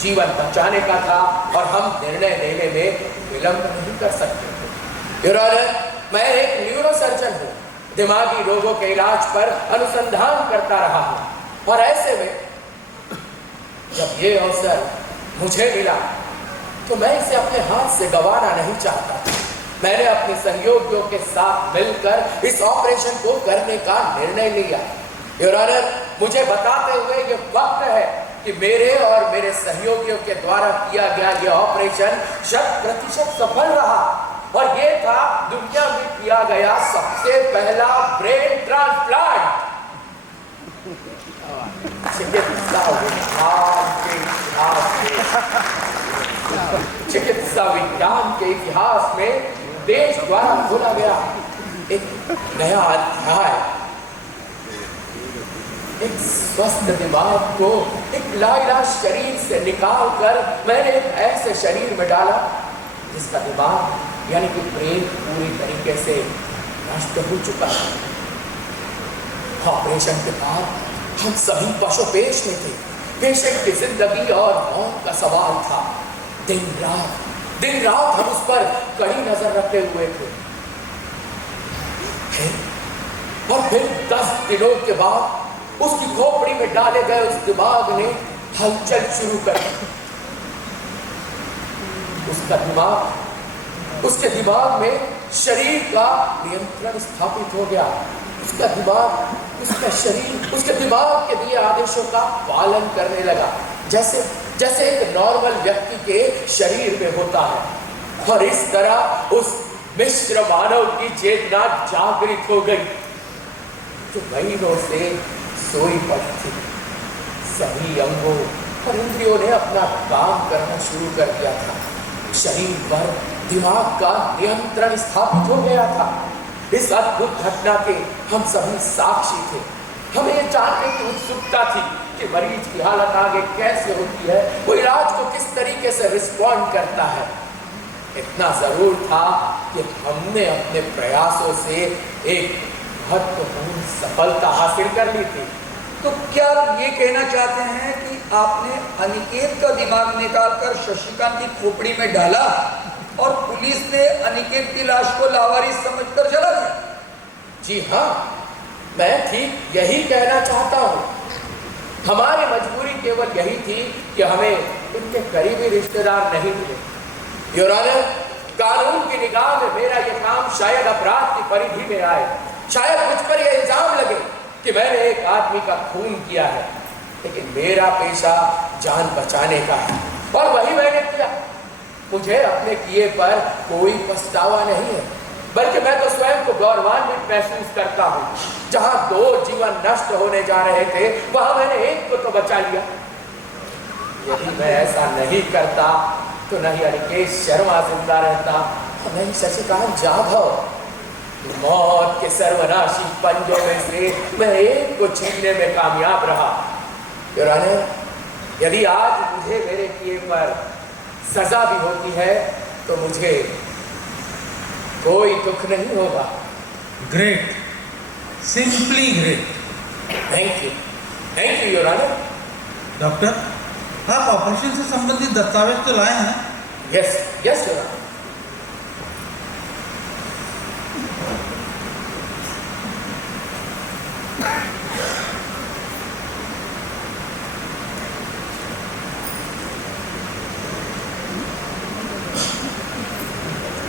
जीवन बचाने का था और हम निर्णय लेने में विलंब नहीं कर सकते थे। योर ऑनर, मैं एक न्यूरोसर्जन हूँ, दिमागी रोगों के इलाज पर अनुसंधान करता रहा हूँ, और ऐसे में जब ये अवसर मुझे मिला तो मैं इसे अपने हाथ से गंवाना नहीं चाहता। मैंने अपने सहयोगियों के साथ मिलकर इस ऑपरेशन को करने का निर्णय लिया। योर ऑनर, मुझे बताते हुए ये वक्त है कि मेरे और मेरे सहयोगियों के द्वारा किया गया यह ऑपरेशन 100% सफल रहा और ये था दुनिया में किया गया सबसे पहला ब्रेन ट्रांसप्लांट। चिकित्सा विज्ञान के इतिहास में देश द्वारा खोला गया एक नया अध्याय। एक स्वस्थ दिमाग को एक लाइलाज शरीर से निकालकर मैंने एक ऐसे शरीर में डाला जिसका दिमाग यानी कि ब्रेन पूरी तरीके से नष्ट हो चुका है। ऑपरेशन के बाद हम सभी पशुपेश में थे। पेशेंट की जिंदगी और मौत का सवाल था। दिन रात हम उस पर कड़ी नजर रखे हुए थे। और फिर 10 दिनों के बाद उसकी खोपड़ी में डाले गए उस दिमाग ने हलचल शुरू कर दी। उसके दिमाग में शरीर का नियंत्रण स्थापित हो गया। उसका शरीर उसके दिमाग के दिए आदेशों का पालन करने लगा, जैसे एक नॉर्मल व्यक्ति के शरीर में होता है। और इस तरह उस मिश्र मानव की चेतना जागृत हो गई जो महीनों से सोई पड़ी थी। सभी अंगों और इंद्रियों ने अपना काम करना शुरू कर दिया था। शरीर पर दिमाग का नियंत्रण स्थापित हो गया था। इस अद्भुत घटना के हम सभी साक्षी थे। हमें ये जानने की उत्सुकता थी कि मरीज की हालत आगे कैसे होती है, वो इलाज को किस तरीके से रिस्पॉन्ड करता है। इतना जरूर था कि हमने अपने प्रयासों से एक महत्वपूर्ण सफलता हासिल कर ली थी। तो क्या आप ये कहना चाहते हैं कि आपने अनिकेत का दिमाग निकालकर शशिकांत की खोपड़ी में डाला और पुलिस ने अनिकेत की लाश को लावारिस समझकर जला दिया? जी हाँ, मैं ठीक यही कहना चाहता हूँ। हमारी मजबूरी केवल यही थी कि हमें उनके करीबी रिश्तेदार नहीं मिले। योर ऑनर, कानून की निगाह में मेरा यह काम शायद अपराध की परिधि में आए। शायद मुझ पर यह इल्जाम लगे कि मैंने एक आदमी का खून किया है, लेकिन मेरा पेशा जान बचाने का है और वही मैंने किया। मुझे अपने किए पर कोई पछतावा नहीं है, बल्कि मैं तो स्वयं को गौरवान्वित महसूस करता हूँ। जहाँ 2 जीवन नष्ट होने जा रहे थे, वहां मैंने एक को तो बचा लिया। यदि मैं ऐसा नहीं करता तो नहीं अनिकेत शर्मा जिंदा रहता और नहीं शशिकांत जाधव। मौत के सर्वनाशी पंजों में से मैं एक को छीनने में कामयाब रहा। योर ऑनर, यदि आज मुझे मेरे किए पर सजा भी होती है तो मुझे कोई दुख नहीं होगा। Great, simply great. Thank you your honour. Doctor, आप ऑपरेशन से संबंधित दस्तावेज तो लाए हैं? Yes your honour.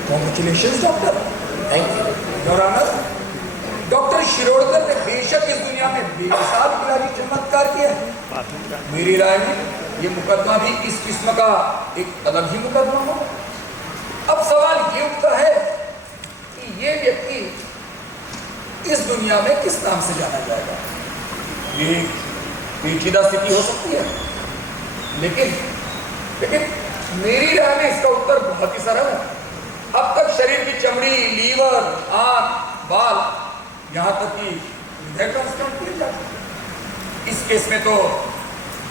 Congratulations, doctor. Thank you your honour, doctor Shirodkar ने बेशक इस दुनिया में बेमिसाल इलाजी चमत्कार किया है। मेरी राय में ये मुकदमा भी इस किस्म का एक अलग ही मुकदमा हो। अब सवाल ये उठता है कि ये व्यक्ति इस दुनिया में किस नाम से जाना जाएगा। ये पेचीदा स्थिति हो सकती है, लेकिन मेरी राय में इसका उत्तर बहुत ही सरल है। अब तक शरीर की चमड़ी, लीवर, आंख, बाल, यहाँ तक कि हृदय ट्रांसप्लांट किया जाता है। इस केस में तो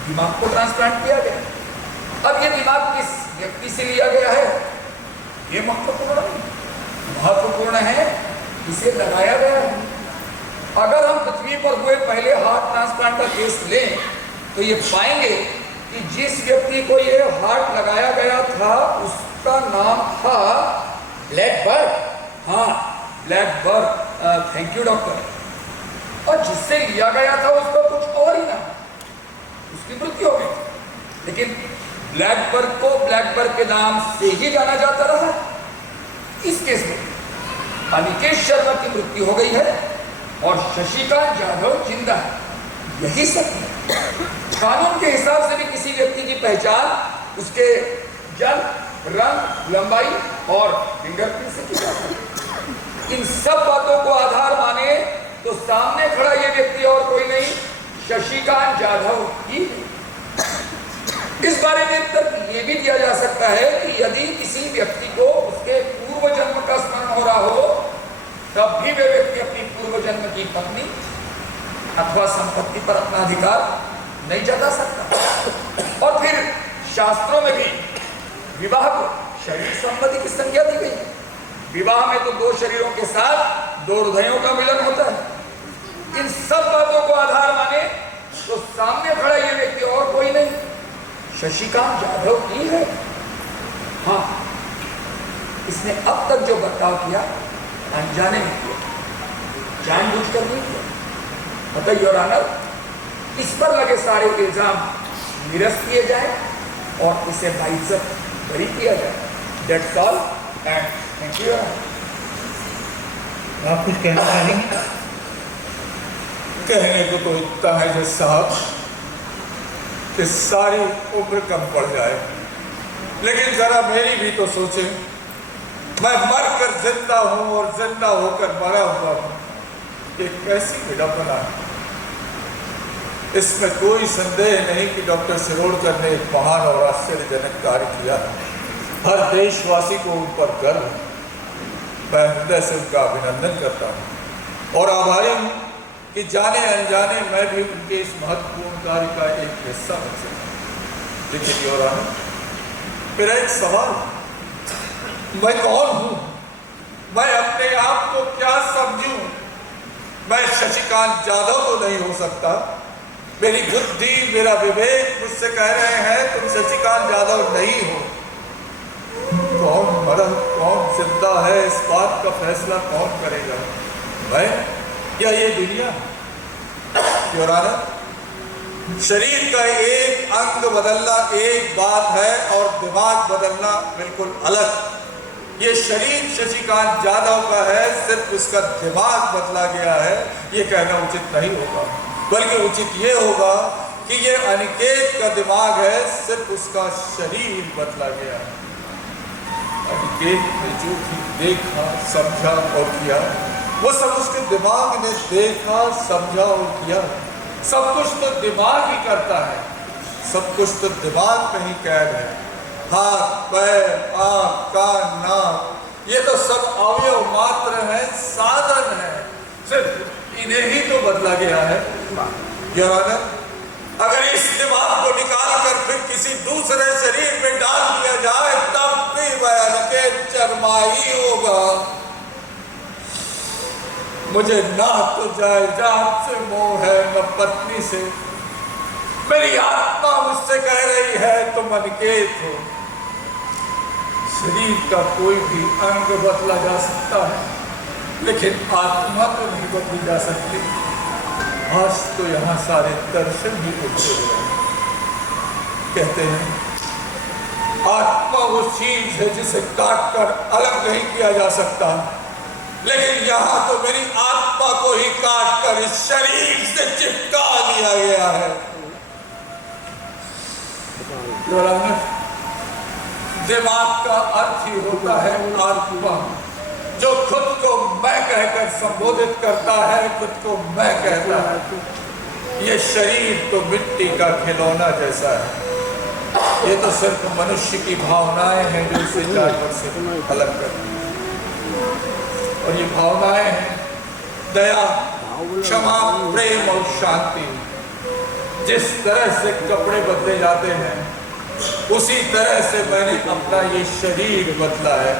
दिमाग को ट्रांसप्लांट किया गया। अब ये दिमाग किस व्यक्ति से लिया गया है ये महत्वपूर्ण नहीं। महत्वपूर्ण है इसे लगाया गया है। अगर हम पृथ्वी पर हुए पहले हार्ट ट्रांसप्लांट का केस लें तो ये पाएंगे कि जिस व्यक्ति को ये हार्ट लगाया गया था उसका नाम था ब्लैकबर्ड। हाँ, ब्लैकबर्ड। Thank you doctor. और जिससे लिया गया था उसका कुछ और ही नाम, उसकी मृत्यु हो गई। लेकिन ब्लैकबर्ड को ब्लैकबर्ड के नाम से ही जाना जाता रहा। इस केस में अनिकेत शर्मा की मृत्यु हो गई है और शशिकांत जाधव जिंदा है। यही सत्य है। कानून के हिसाब से भी किसी व्यक्ति की पहचान उसके जन्म, रंग, लंबाई और फिंगरप्रिंट से की जा सकती है। इन सब बातों को आधार माने तो सामने खड़ा ये व्यक्ति और कोई नहीं, शशिकांत जाधव ही। इस बारे में तर्क ये भी दिया जा सकता है कि यदि किसी व्यक्ति को उसके पूर्व जन्म का स्मरण हो रहा हो, तब भी वे व्यक्ति अपनी पूर्व जन्म की पत्नी अथवा संपत्ति पर अपना अधिकार नहीं जता सकता। और फिर शास्त्रों में भी विवाह को शरीर संबंधी की संज्ञा दी गई। विवाह में तो दो शरीरों के साथ दो हृदयों का मिलन होता है। इन सब बातों को आधार माने तो सामने खड़ा ये व्यक्ति और कोई नहीं, शशिकांत जाधव ही है। हाँ, इसने अब तक जो बर्ताव किया अनजाने में किया, जानबूझकर नहीं किया। अतः योर ऑनर, इस पर लगे सारे इल्जाम निरस्त किए जाए और इसे बाइज्जत बरी किया जाए। That's all and thank you. आप कुछ कहना चाहेंगे? कहने को तो इतना है जज साहब कि सारी उम्र कम पड़ जाए, लेकिन जरा मेरी भी तो सोचें। मैं मर कर जिंदा हूं और जिंदा होकर मरा हुआ हूं। ये कैसी विडंबना है। इसमें कोई संदेह नहीं कि डॉक्टर सिरोडकर ने एक महान और आश्चर्यजनक कार्य किया। हर देशवासी को उन पर गर्व है। मैं हृदय से उनका अभिनंदन करता हूँ और आभारी हूँ कि जाने अनजाने मैं भी उनके इस महत्वपूर्ण कार्य का एक हिस्सा बन सका। लेकिन योर ऑनर, मेरा एक सवाल, मैं कौन हूँ? मैं अपने आप को क्या समझूं? मैं शशिकांत जाधव तो नहीं हो सकता। मेरी बुद्धि, मेरा विवेक मुझसे कह रहे हैं तुम शशिकांत जाधव नहीं हो। कौन मरा कौन जिंदा है, इस बात का फैसला कौन करेगा? मैं या ये दुनिया? योर ऑनर, शरीर का एक अंग बदलना एक बात है और दिमाग बदलना बिल्कुल अलग। ये शरीर शशिकांत जाधव का है, सिर्फ उसका दिमाग बदला गया है, ये कहना उचित नहीं होगा। बल्कि उचित ये होगा कि ये अनिकेत का दिमाग है, सिर्फ उसका शरीर बदला गया है। अनिकेत ने जो भी देखा, समझा और किया, वो सब उसके दिमाग ने देखा, समझा और किया। सब कुछ तो दिमाग ही करता है, सब कुछ तो दिमाग में ही कैद है। हाथ, पैर, आँख, कान, नाक, ये तो सब अवयव मात्र है, साधन है, सिर्फ इन्हें ही तो बदला गया है। योर ऑनर, अगर इस दिमाग को निकाल कर फिर किसी दूसरे शरीर में डाल दिया जाए, तब भी वह अनिकेत चरमाही होगा। मुझे ना तो जायदाद से मोह है, न पत्नी से। मेरी आत्मा मुझसे कह रही है तुम अनिकेत हो। शरीर का कोई भी अंग बदला जा सकता है, लेकिन आत्मा तो नहीं बदली जा सकती। आज तो यहाँ सारे दर्शन ही उठे हुए हैं। कहते हैं आत्मा वो चीज है जिसे काट कर अलग नहीं किया जा सकता, लेकिन यहाँ तो मेरी आत्मा को ही काट कर इस शरीर से चिपका दिया गया है। दिमाग का अर्थ ही होता है आत्मा, जो खुद को मैं कहकर संबोधित करता है, खुद को मैं कहता है। ये शरीर तो मिट्टी का खिलौना जैसा है। ये तो सिर्फ मनुष्य की भावनाएं हैं जो इसे जानवर से अलग करती हैं। और ये भावनाएं हैं दया, क्षमा, प्रेम और शांति। जिस तरह से कपड़े बदले जाते हैं, उसी तरह से मैंने अपना ये शरीर बदला है।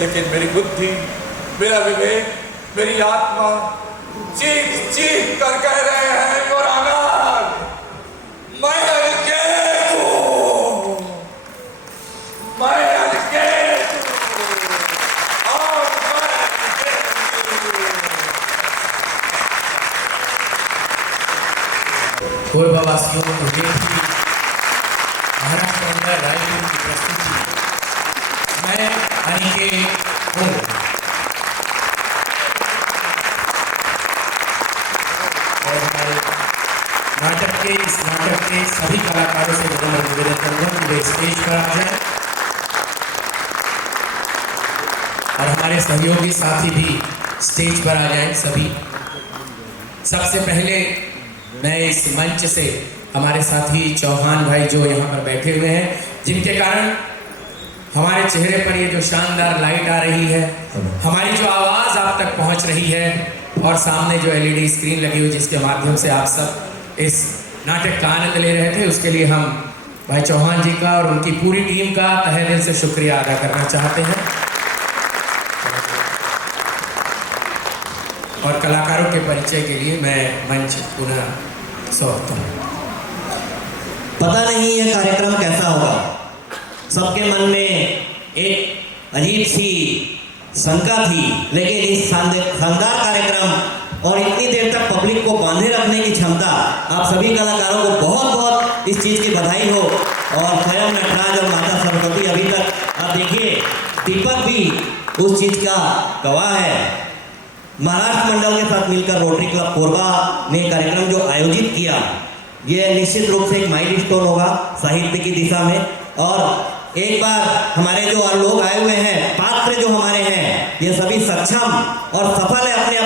लेकिन मेरी बुद्धि, मेरा विवेक, मेरी आत्मा चीख चीख कर कह रहे हैं योर ऑनर, मैं अनिकेत हूं, मैं अनिकेत हूं और मैं अनिकेत हूं। पूर्ववासियों को देखी महाराष्ट्र रायपुर की प्रस्तुति मैं अनिकेत हूँ। और हमारे नाटक के इस नाटक सभी कलाकारों से विनम्र निवेदन करूंगा कि वे स्टेज पर आ जाएं और हमारे सहयोगी साथी भी स्टेज पर आ जाएं सभी। सबसे पहले मैं इस मंच से हमारे साथी चौहान भाई जो यहाँ पर बैठे हुए हैं, जिनके कारण हमारे चेहरे पर ये जो शानदार लाइट आ रही है, हमारी जो आवाज़ आप तक पहुँच रही है और सामने जो LED स्क्रीन लगी हुई जिसके माध्यम से आप सब इस नाटक का आनंद ले रहे थे, उसके लिए हम भाई चौहान जी का और उनकी पूरी टीम का तहे दिल से शुक्रिया अदा करना चाहते हैं। और कलाकारों के परिचय के लिए मैं मंच पुनः सौंपता हूँ। पता नहीं ये कार्यक्रम कैसा होगा, सबके मन में एक अजीब सी शंका थी, लेकिन इस शानदार कार्यक्रम और इतनी देर तक पब्लिक को बांधे रखने की क्षमता, आप सभी कलाकारों को बहुत बहुत इस चीज़ की बधाई हो। और स्वयं नटराज और माता सरस्वती अभी तक आप देखिए, दीपक भी उस चीज़ का गवाह है। महाराष्ट्र मंडल के साथ मिलकर रोटरी क्लब कोरबा ने कार्यक्रम जो आयोजित किया, ये निश्चित रूप से एक माइलस्टोन होगा साहित्य की दिशा में। और एक बार हमारे जो लोग आए हुए हैं, पात्र जो हमारे हैं, ये सभी सक्षम और सफल है अपने